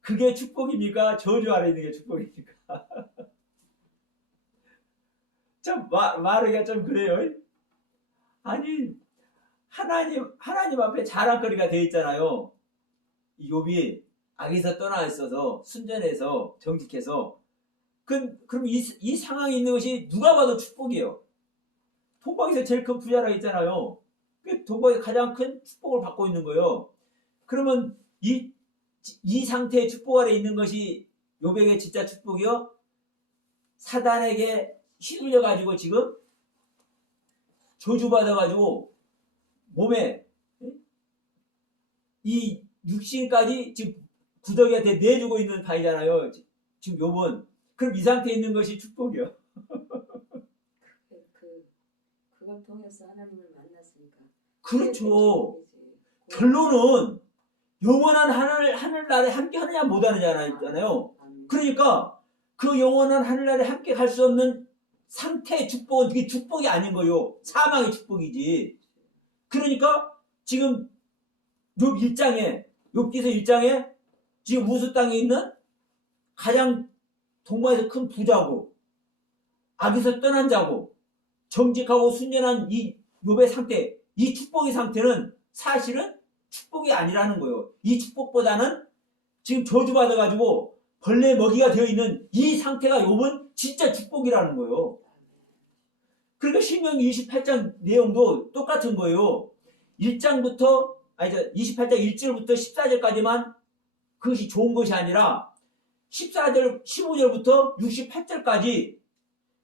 그게 축복입니까? 저주 아래 있는 게 축복입니까? 참 말하기가 좀 그래요. 아니 하나님 앞에 자랑거리가 되어 있잖아요. 이 욥이 악에서 떠나 있어서 순전해서 정직해서 그럼 이 상황에 있는 것이 누가 봐도 축복이에요. 동방에서 제일 큰 부자라 있잖아요. 동방에서 가장 큰 축복을 받고 있는 거예요. 그러면 이 상태의 축복 아래 있는 것이 욥에게 진짜 축복이요? 사단에게 휘둘려 가지고 지금 저주받아 가지고 몸에 이 육신까지 지금 구더기한테 내주고 있는 바이잖아요. 지금 욥은. 그럼 이 상태에 있는 것이 축복이요. 그걸 통해서 하나님을 만났으니까. 그렇죠. 결론은 영원한 하늘나라에 함께 하느냐 못 하느냐잖아요. 그러니까 그 영원한 하늘나라에 함께 갈 수 없는 상태의 축복은 그게 축복이 아닌 거요. 사망의 축복이지. 그러니까 지금 욥기서 1장에 지금 우스 땅에 있는 가장 동방에서 큰 부자고 악에서 떠난 자고 정직하고 순전한 이 욥의 상태, 이 축복의 상태는 사실은 축복이 아니라는 거예요. 이 축복보다는 지금 저주받아가지고 벌레 먹이가 되어 있는 이 상태가 욥은 진짜 축복이라는 거예요. 그러니까 신명기 28장 내용도 똑같은 거예요. 28장 1절부터 14절까지만 그것이 좋은 것이 아니라 15절부터 68절까지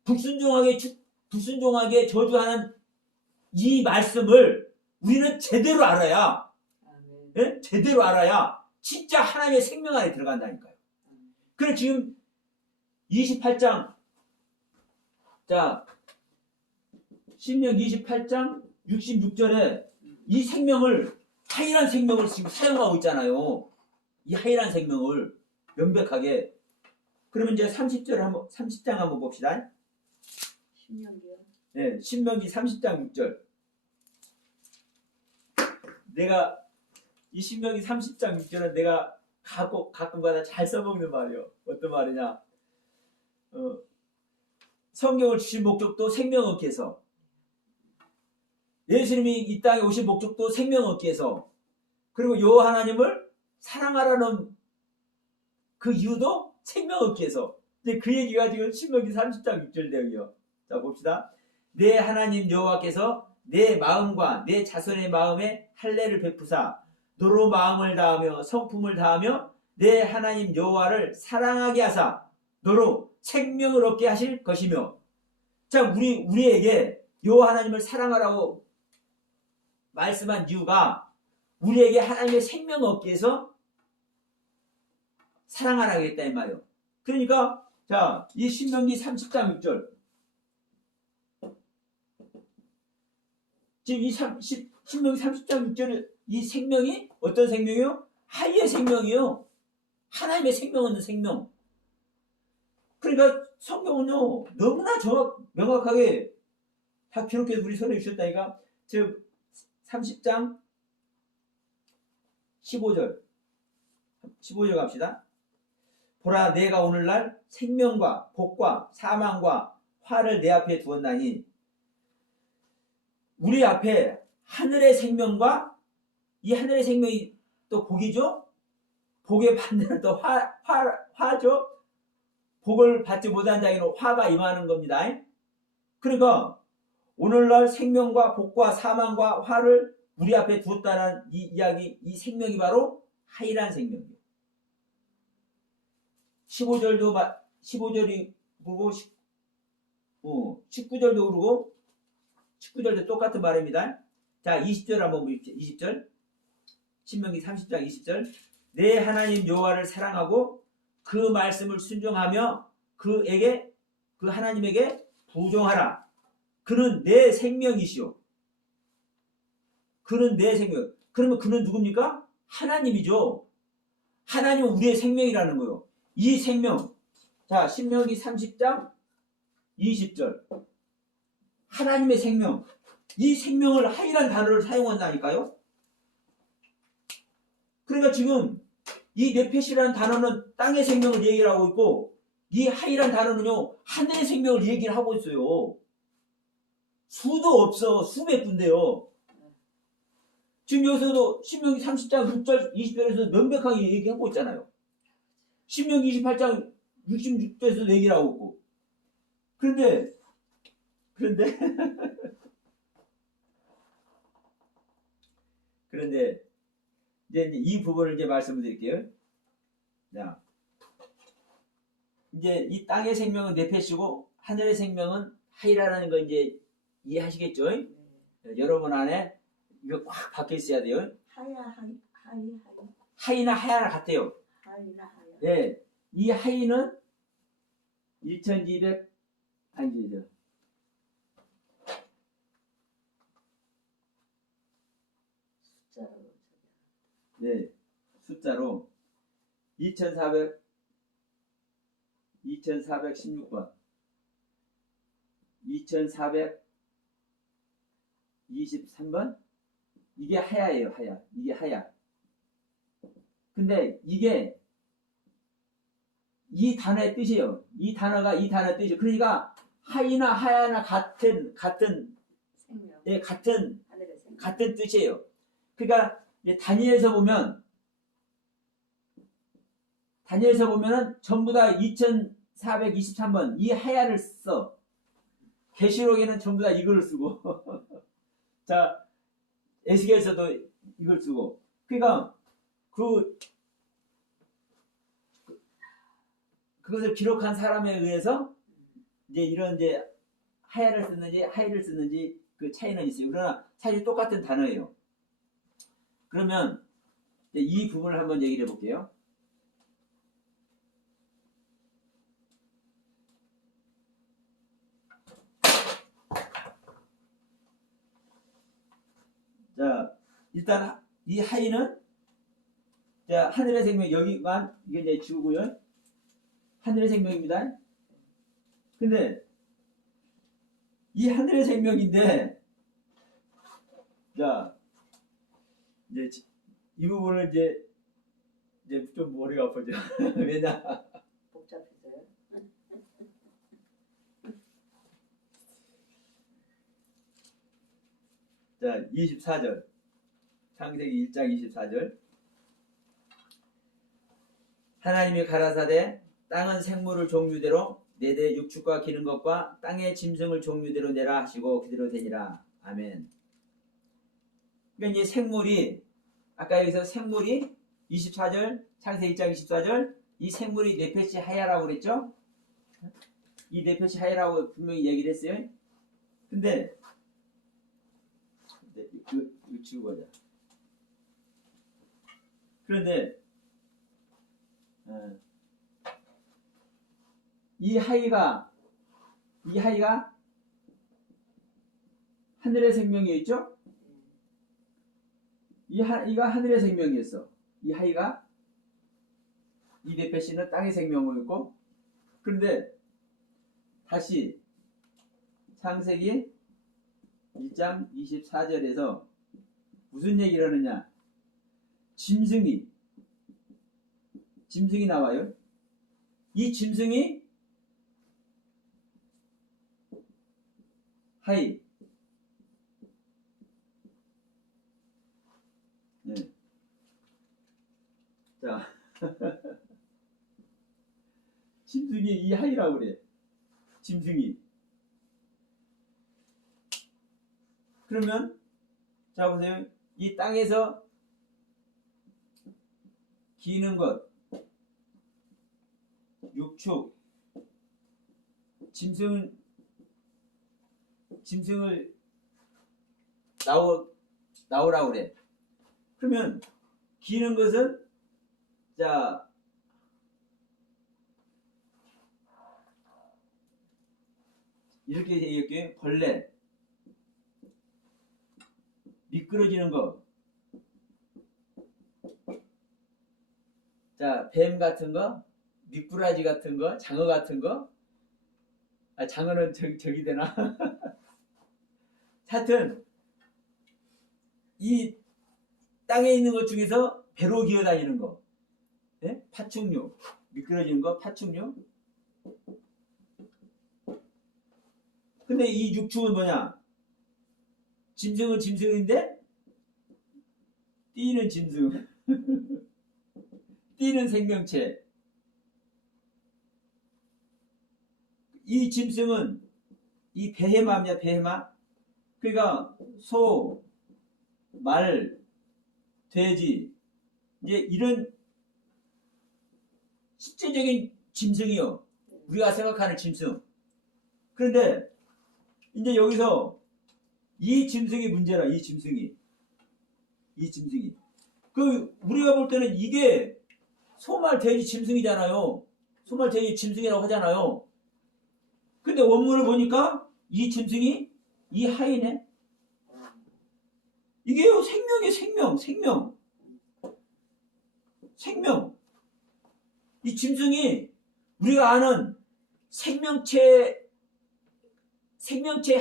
불순종하게 저주하는 이 말씀을 우리는 제대로 알아야, 예? 제대로 알아야 진짜 하나님의 생명 안에 들어간다니까요. 그래 지금 28장, 신명 28장 66절에 이 생명을, 하이란 생명을 지금 사용하고 있잖아요. 이 하이란 생명을 명백하게. 그러면 이제 30장 한번 봅시다. 신명기요? 네, 신명기 30장 6절. 내가 이 신명기 30장 6절은 내가 가끔가다 잘 써먹는 말이요. 어떤 말이냐? 성경을 주신 목적도 생명 얻기 위해서, 예수님이 이 땅에 오신 목적도 생명 얻기 위해서, 그리고 요 하나님을 사랑하라는 그 이유도 생명 얻기 위해서. 이제 그 얘기가 지금 신명기 30장 6절 내용이요. 자 봅시다. 내 하나님 여호와께서 내 마음과 내 자손의 마음에 할례를 베푸사 너로 마음을 다하며 성품을 다하며 내 하나님 여호와를 사랑하게 하사 너로 생명을 얻게 하실 것이며. 자 우리에게 여호와 하나님을 사랑하라고 말씀한 이유가 우리에게 하나님의 생명 얻기 위해서 사랑하라고 했다 이 말이에요. 그러니까 이 신명기 30장 6절 지금 이 신명기 30장 6절에 이 생명이 어떤 생명이요? 하이의 생명이요. 하나님의 생명 없는 생명. 그러니까 성경은요 너무나 명확하게 다 기록해서 우리 설명해 주셨다니까. 즉 30장 15절 갑시다. 보라 내가 오늘날 생명과 복과 사망과 화를 내 앞에 두었나니. 우리 앞에 하늘의 생명과 이 하늘의 생명이 또 복이죠. 복의 반대는 또 화죠. 복을 받지 못한 자에게는 화가 임하는 겁니다. 그러니까 오늘날 생명과 복과 사망과 화를 우리 앞에 두었다는 이 이야기, 이 생명이 바로 하이란 생명이에요. 15절이 그러고 19절도 그러고 19절도 똑같은 말입니다. 자, 20절 한번 보십시오. 20절. 신명기 30장 20절. 내 하나님 여호와를 사랑하고 그 말씀을 순종하며 그 하나님에게 부종하라. 그는 내 생명이시오. 그는 내 생명. 그러면 그는 누굽니까? 하나님이죠. 하나님은 우리의 생명이라는 거예요. 이 생명. 자, 신명기 30장 20절. 하나님의 생명. 이 생명을 하이란 단어를 사용한다니까요. 그러니까 지금 이 네페시라는 단어는 땅의 생명을 얘기를 하고 있고 이 하이란 단어는요 하늘의 생명을 얘기를 하고 있어요. 수도 없어. 수백 군데요. 지금 여기서도 신명기 30장 6절 20절에서 명백하게 얘기하고 있잖아요. 신명기 28장 66절에서도 얘기를 하고 있고. 그런데 이제 이 부분을 이제 말씀을 드릴게요. 자, 이제 이 땅의 생명은 네페시고 하늘의 생명은 하이라는 거 이제 이해하시겠죠? 여러분 안에 이거 꽉 박혀 있어야 돼요. 하이나 하야나 같아요. 네, 이 하이는 1200 아니죠. 네, 숫자로 2416번 2423번 이게 하야예요. 하야. 이게 하야. 근데 이게 이 단어의 뜻이에요. 이 단어의 뜻이에요. 그러니까 하이나 하야나 같은 생명. 예, 같은 하늘의 생명. 같은 뜻이에요. 그러니까 다니엘서 보면은 전부 다 2423번 이 하야를 써. 계시록에는 전부 다 이걸 쓰고 자, 에스겔서도 이걸 쓰고. 그러니까 그것을 기록한 사람에 의해서 이제 이런 이제 하야를 쓰는지 하이를 쓰는지 그 차이는 있어요. 그러나 사실 똑같은 단어예요. 그러면 이 부분을 한번 얘기를 해볼게요. 자, 일단 이 하이는 자, 하늘의 생명 여기만 이게 이제 지우고요. 하늘의 생명입니다. 근데 이 하늘의 생명인데 자, 이제 이 부분을 이제 좀 머리가 아프죠. 왜냐? 복잡해서요. 자, 24절. 창세기 1장 24절. 하나님이 가라사대 땅은 생물을 종류대로 내대 육축과 기는 것과 땅의 짐승을 종류대로 내라 하시고 그대로 되니라. 아멘. 그러니까 이제 생물이 아까 여기서 생물이 24절 창세기 1장 24절 이 생물이 네페시 하야라고 그랬죠? 이 네페시 하야라고 분명히 얘기를 했어요. 근데 이거 지우고 하자. 그런데 이 하이가 하늘의 생명이 있죠? 이가 하늘의 생명이었어. 이 하이가 이 네페시는 땅의 생명이었고, 그런데 다시 창세기 1장 24절에서 무슨 얘기를 하느냐? 짐승이 나와요. 이 짐승이 하이. 네. 자, 짐승이 이 하이라고 그래. 짐승이. 그러면 자 보세요. 이 땅에서 기는 것, 육축, 짐승을 나오라고 그래. 그러면 기는 것은 자 이렇게 얘기할게요. 벌레, 미끄러지는 거, 자 뱀 같은 거, 미꾸라지 같은 거, 장어 같은 거. 아, 장어는 저기 되나? 하여튼 이 땅에 있는 것 중에서 배로 기어다니는 거, 네? 파충류, 미끄러지는 거, 파충류. 근데 이 육축은 뭐냐? 짐승은 짐승인데 뛰는 짐승, 뛰는 생명체. 이 짐승은 이 베헤마입니다. 베헤마. 그러니까 소, 말, 돼지, 이제 이런 실제적인 짐승이요. 우리가 생각하는 짐승. 그런데 이제 여기서 이 짐승이 문제라. 이 짐승이. 그 우리가 볼 때는 이게 소말, 돼지 짐승이잖아요. 소말, 돼지 짐승이라고 하잖아요. 근데 원문을 보니까 이 짐승이 이 하이네. 이게요, 생명이에요. 생명. 이 짐승이 우리가 아는 생명체의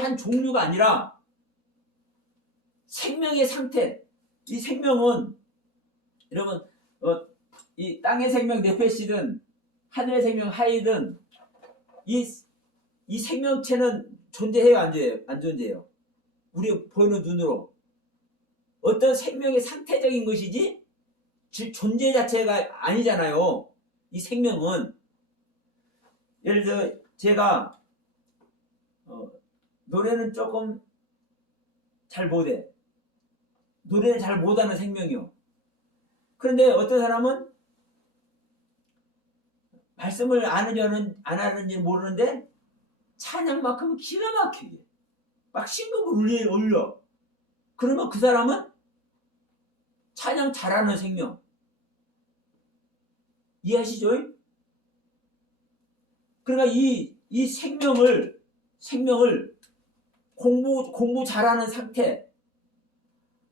한 종류가 아니라 생명의 상태. 이 생명은 여러분 이 땅의 생명 네페시든 하늘의 생명 하이든 이 생명체는 존재해요, 안 존재해요? 우리 보이는 눈으로 어떤 생명의 상태적인 것이지 존재 자체가 아니잖아요. 이 생명은 예를 들어 제가 노래는 조금 잘 못해. 노래를 잘 못하는 생명이요. 그런데 어떤 사람은 말씀을 아느냐는 안 하는지 모르는데 찬양만큼은 기가 막히게 막 신금을 올려. 그러면 그 사람은 찬양 잘하는 생명. 이해하시죠? 그러니까 이 생명을 공부 잘하는 상태.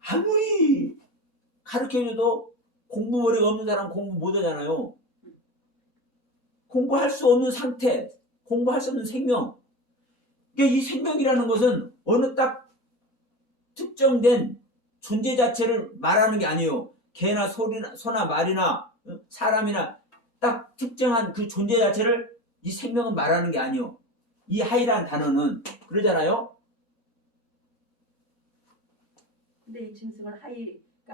아무리 가르쳐줘도 공부머리가 없는 사람 공부 못하잖아요. 공부할 수 없는 상태, 공부할 수 없는 생명. 그러니까 이 생명이라는 것은 어느 딱 특정된 존재 자체를 말하는 게 아니에요. 개나 소나 말이나 사람이나 딱 특정한 그 존재 자체를 이 생명은 말하는 게 아니에요. 이 하이라는 단어는 그러잖아요. 근데 이 짐승을 그러니까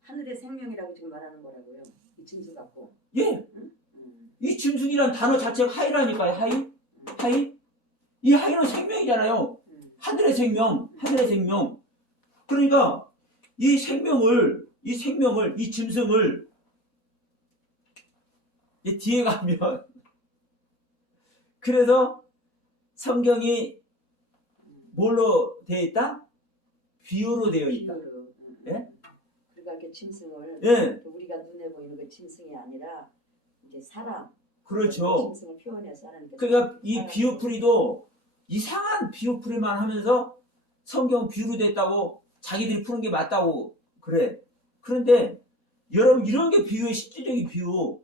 하늘의 생명이라고 지금 말하는 거라고요. 이 짐승 갖고. 예. 응? 이 짐승이란 단어 자체가 하이라니까요. 하이. 이 하이는 생명이잖아요. 하늘의 생명. 그러니까 이 생명을, 이 짐승을 뒤에 가면 그래서 성경이 뭘로 되어 있다? 비유로 되어 있다. 비유로. 예? 그러니까 이렇게 짐승을 예. 우리가 눈에 보이는 그 짐승이 아니라 이제 사람. 그렇죠. 짐승을 표현해서 하는. 그러니까 이 비유풀이도 이상한 비유풀이만 하면서 성경 비유로 됐다고 자기들이 푸는 게 맞다고 그래. 그런데 여러분 이런 게 비유의 실질적인 비유.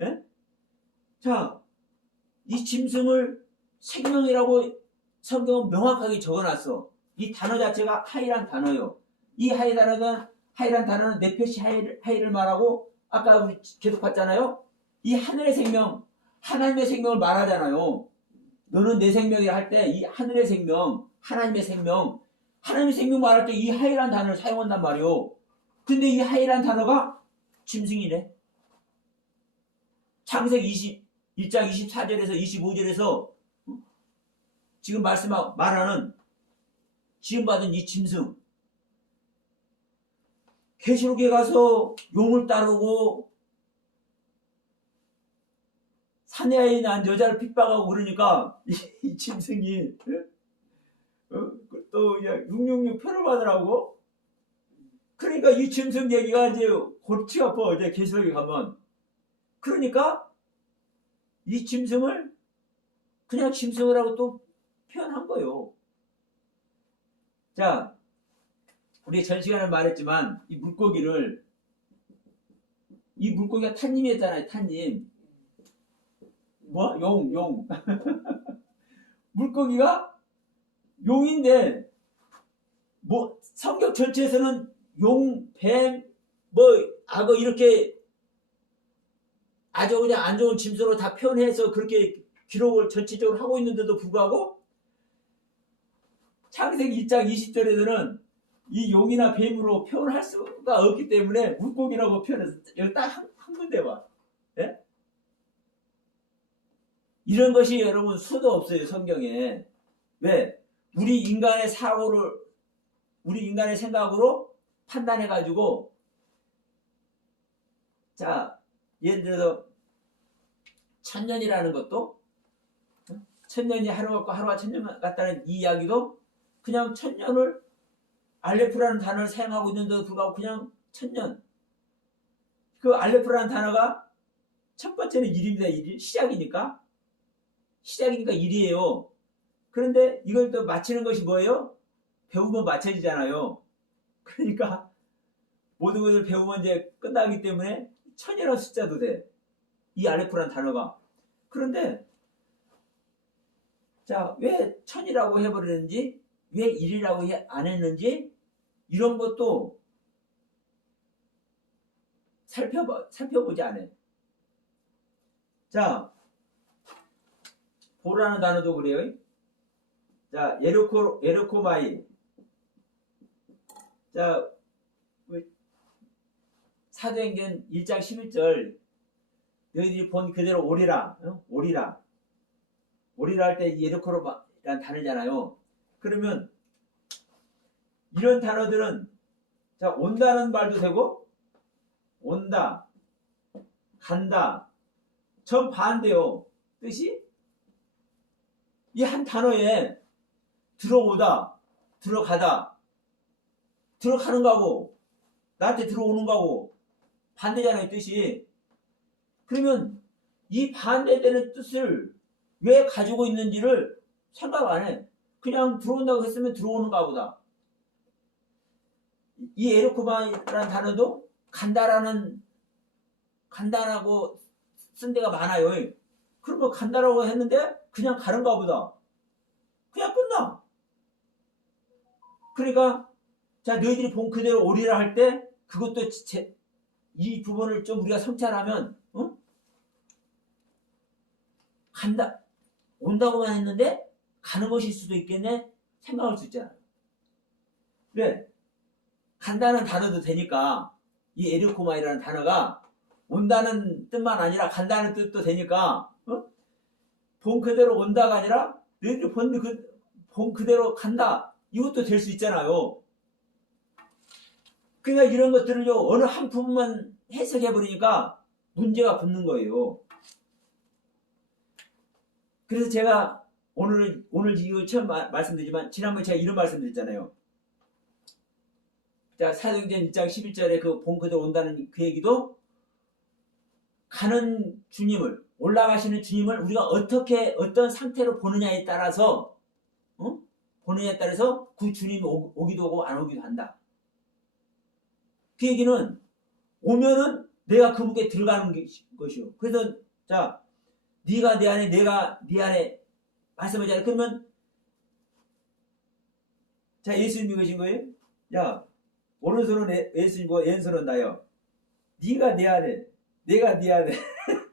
예? 자, 이 짐승을 생명이라고 성경은 명확하게 적어놨어. 이 단어 자체가 하이란 단어요. 이 하이란 단어는 네페시 하이를 말하고 아까 우리 계속 봤잖아요. 이 하늘의 생명, 하나님의 생명을 말하잖아요. 너는 내 생명이라 할 때 이 하늘의 생명, 하나님의 생명 말할 때 이 하이란 단어를 사용한단 말이요. 근데 이 하이란 단어가 짐승이네. 창세기 1장 24절에서 25절에서 지금 말하는 지음받은 이 짐승. 계시록에 가서 용을 따르고 사내에 난 여자를 핍박하고 그러니까 이 짐승이 또 666 표를 받으라고. 그러니까 이 짐승 얘기가 이제 골치 아파. 이제 계시록에 가면. 그러니까 이 짐승을 그냥 짐승이라고 또 표현한 거예요. 자, 우리 전 시간에 말했지만 이 물고기가 탄님이었잖아요. 탄님. 뭐? 용. 물고기가 용인데 뭐 성경 전체에서는 용, 뱀, 뭐 악어 이렇게 아주 그냥 안 좋은 짐승으로 다 표현해서 그렇게 기록을 전체적으로 하고 있는데도 불구하고 창세기 1장 20절에서는 이 용이나 뱀으로 표현할 수가 없기 때문에 물고기라고 표현해서 여기 딱 한 군데만. 예? 이런 것이 여러분 수도 없어요. 성경에. 왜? 우리 인간의 생각으로 판단해가지고 자, 예를 들어서 천년이라는 것도 천년이 하루 같고 하루가 천년 같다는 이 이야기도 그냥 천년을 알레프라는 단어를 사용하고 있는데도 불구하고 그냥 천년. 그 알레프라는 단어가 첫 번째는 일입니다. 일. 시작이니까 일이에요. 그런데 이걸 또 맞히는 것이 뭐예요? 배우면 맞춰지잖아요. 그러니까 모든 것을 배우면 이제 끝나기 때문에 천이라는 숫자도 돼. 이 알레프라는 단어가. 그런데 자, 왜 천이라고 해버리는지, 왜 일이라고 안 했는지 이런 것도 살펴보지 않아요. 자, 보라는 단어도 그래요. 자, 에르코마이. 자, 사도행전 1장 11절 너희들이 본 그대로 오리라. 오리라 할 때 에르코라는 단어잖아요. 그러면 이런 단어들은 자, 온다는 말도 되고 온다, 간다 전 반대요. 뜻이 이 한 단어에 들어오다, 들어가다, 들어가는 거하고 나한테 들어오는 거하고 반대잖아요. 뜻이. 그러면 이 반대되는 뜻을 왜 가지고 있는지를 생각 안 해. 그냥 들어온다고 했으면 들어오는가 보다. 이 에르코바라는 단어도 간다라고 쓴 데가 많아요. 그럼 뭐 간다라고 했는데 그냥 가는가 보다. 그냥 끝나. 그러니까 자, 너희들이 본 그대로 오리라 할 때 그것도 이 부분을 좀 우리가 성찰하면 간다, 온다고만 했는데 가는 것일 수도 있겠네 생각할 수 있잖아요. 왜? 간다는 단어도 되니까 이 에르코마이라는 단어가 온다는 뜻만 아니라 간다는 뜻도 되니까 본 그대로 온다가 아니라 너희들이 본 그대로 간다 이것도 될 수 있잖아요. 그러니까 이런 것들을요 어느 한 부분만 해석해버리니까 문제가 붙는 거예요. 그래서 제가 오늘 이거 처음 말씀드리지만 지난번에 제가 이런 말씀드렸잖아요. 자, 사도행전 1장 11절에 그 본 그대로 온다는 그 얘기도 가는 주님을, 올라가시는 주님을 우리가 어떤 상태로 보느냐에 따라서 그 주님이 오기도 하고 안 오기도 한다. 그 얘기는 오면은 내가 그 북에 들어가는 것이요. 그래서 자, 네가 내 안에 내가 네 안에 말씀하잖아요. 그러면 자, 예수님이 계신 거예요? 야, 오른손은 예수님이고 왼손은 나요. 네가 내 안에 내가 네 안에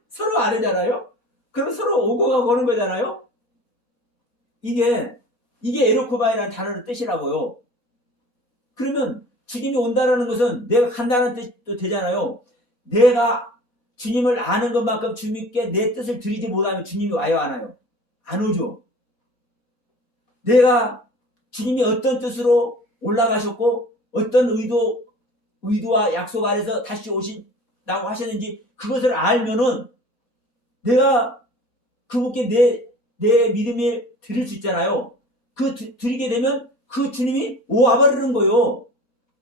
서로 아니잖아요. 그럼 서로 오고 가고 그런 거잖아요. 이게 에르코바이라는 단어의 뜻이라고요. 그러면 주님이 온다라는 것은 내가 간다는 뜻도 되잖아요. 내가 주님을 아는 것만큼 주님께 내 뜻을 드리지 못하면 주님이 와요, 안 와요? 안 오죠. 내가 주님이 어떤 뜻으로 올라가셨고 어떤 의도와 약속 안에서 다시 오신다고 하셨는지 그것을 알면은 내가 그분께 내 믿음을 드릴 수 있잖아요. 드리게 되면 그 주님이 와버리는 거예요.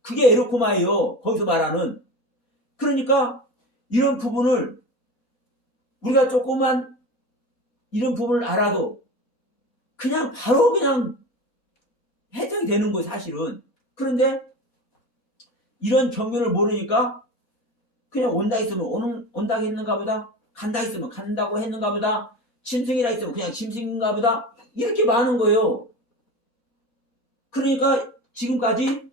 그게 에르코마예요. 거기서 말하는. 그러니까 이런 부분을 우리가 조금만 이런 부분을 알아도 그냥 바로 그냥 해석이 되는 거예요, 사실은. 그런데 이런 경륜을 모르니까 그냥 온다 했으면 온다 했는가 보다, 간다 했으면 간다고 했는가 보다, 짐승이라 했으면 그냥 짐승인가 보다, 이렇게 많은 거예요. 그러니까 지금까지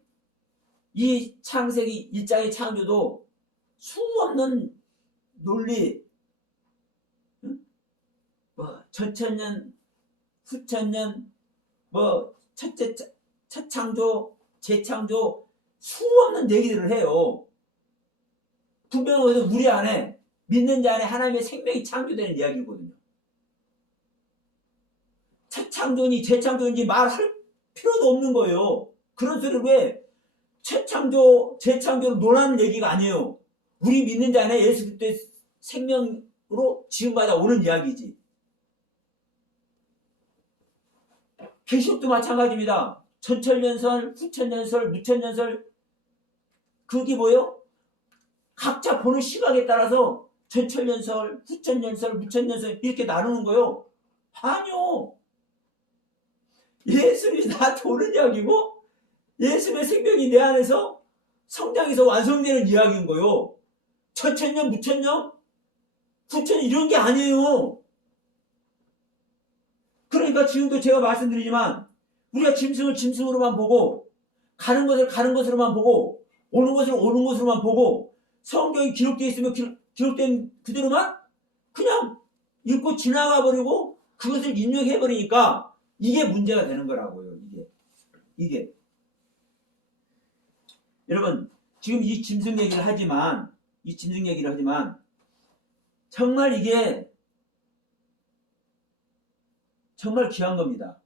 이 창세기 1장의 창조도 수없는 논리, 뭐 전천년, 후천년, 뭐 첫 창조, 재창조, 수없는 얘기들을 해요. 분명히 우리 안에 믿는 자 안에 하나님의 생명이 창조되는 이야기거든요. 첫 창조니 재창조인지 말할 필요도 없는 거예요. 그런 소리를 왜 최창조, 재창조로 논하는 얘기가 아니에요. 우리 믿는 자 안에 예수 그리스도의 생명으로 지음받아 오는 이야기지. 계시록도 마찬가지입니다. 전천년설, 후천년설, 무천년설, 그게 뭐예요? 각자 보는 시각에 따라서 전천년설, 후천년설, 무천년설 이렇게 나누는 거예요. 아니요. 예수님이 나한테 오는 이야기고 예수님의 생명이 내 안에서 성장해서 완성되는 이야기인 거예요. 천천년, 무천년, 후천년 이런 게 아니에요. 그러니까 지금도 제가 말씀드리지만 우리가 짐승을 짐승으로만 보고 가는 것을 가는 것으로만 보고 오는 것을 오는 것으로만 보고 성경이 기록되어 있으면 기록된 그대로만 그냥 읽고 지나가 버리고 그것을 입력해 버리니까 이게 문제가 되는 거라고요. 이게 여러분 지금 이 짐승 얘기를 하지만 정말 이게 정말 귀한 겁니다.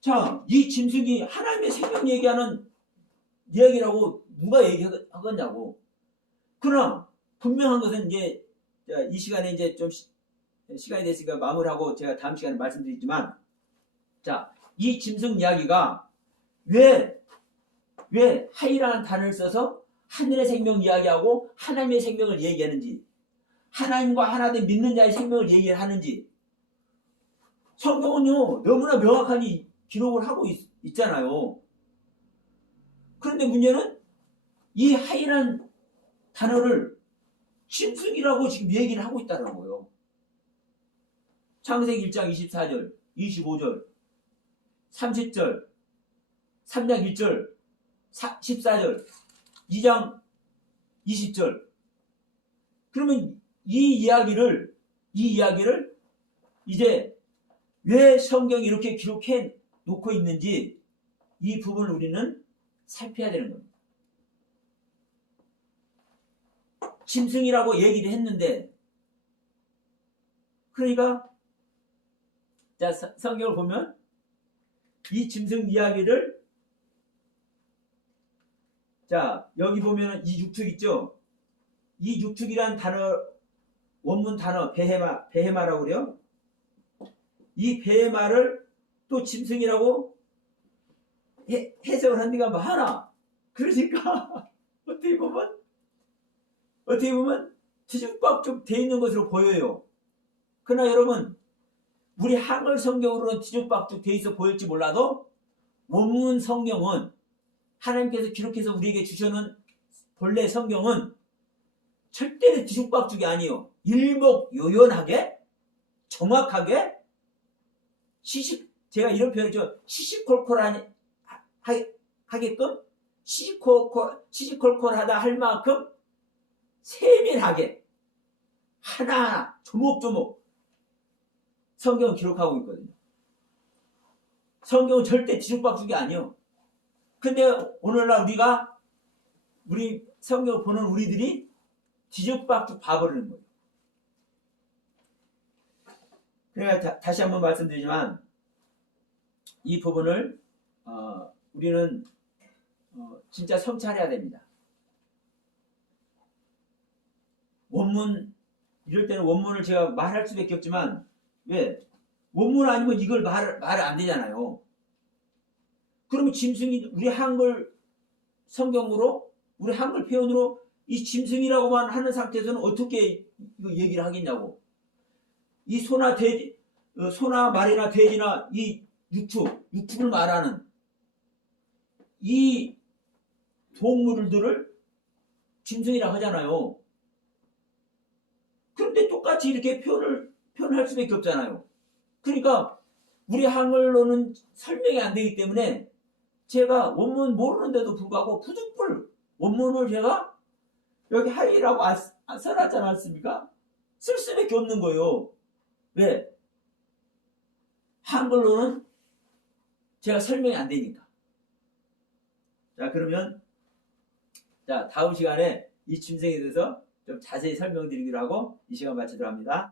자, 이 짐승이 하나님의 생명 얘기하는 이야기라고 누가 얘기하겠냐고. 그러나 분명한 것은 이제 이 시간에 이제 좀 시간이 됐으니까 마무리하고 제가 다음 시간에 말씀드리지만, 자, 이 짐승 이야기가 왜 하이라는 단어를 써서 하늘의 생명 이야기하고 하나님의 생명을 얘기하는지, 하나님과 하나 된 믿는 자의 생명을 얘기하는지 성경은요 너무나 명확하게 기록을 하고 있잖아요. 그런데 문제는 이 하이라는 단어를 짐승이라고 지금 얘기를 하고 있다는 거예요. 창세기 1장 24절, 25절, 30절, 3장 1절, 14절, 2장 20절. 그러면 이 이야기를 이제 왜 성경이 이렇게 기록해 놓고 있는지 이 부분을 우리는 살펴야 되는 겁니다. 짐승이라고 얘기를 했는데, 그러니까 자 성경을 보면 이 짐승 이야기를 자 여기 보면 이 육축 있죠. 이 육축이란 단어 원문 단어 베헤마라고 그래요. 이 베헤마를 또 짐승이라고 해석을 한 데가 많아. 그러니까 어떻게 보면 뒤죽박죽 돼 있는 것으로 보여요. 그러나 여러분 우리 한글 성경으로는 뒤죽박죽 돼 있어 보일지 몰라도 원문 성경은 하나님께서 기록해서 우리에게 주셔놓은 본래 성경은 절대로 뒤죽박죽이 아니요. 일목요연하게 정확하게 제가 이런 표현을 좀 시시콜콜하게끔 시시콜콜하다 할 만큼 세밀하게 하나하나 조목조목 성경을 기록하고 있거든요. 성경은 절대 뒤죽박죽이 아니요. 근데 오늘날 우리 성경을 보는 우리들이 뒤죽박죽 봐버리는 거예요. 그러니까 다시 한번 말씀드리지만 이 부분을 우리는 진짜 성찰해야 됩니다. 원문 이럴 때는 원문을 제가 말할 수밖에 없지만 왜? 원문 아니면 이걸 말 안 되잖아요. 그러면 짐승이 우리 한글 성경으로 우리 한글 표현으로 이 짐승이라고만 하는 상태에서는 어떻게 이거 얘기를 하겠냐고. 이 소나 돼지, 소나 말이나 돼지나 이 육축을 말하는 이 동물들을 짐승이라고 하잖아요. 그런데 똑같이 이렇게 표현할 수밖에 없잖아요. 그러니까 우리 한글로는 설명이 안 되기 때문에 제가 원문 모르는데도 불구하고 부득불 원문을 제가 여기 하이라고 안 써놨지 않습니까? 쓸 수밖에 없는 거예요. 왜? 한글로는 제가 설명이 안 되니까. 자, 그러면 다음 시간에 이 짐승에 대해서 좀 자세히 설명드리기로 하고 이 시간 마치도록 합니다.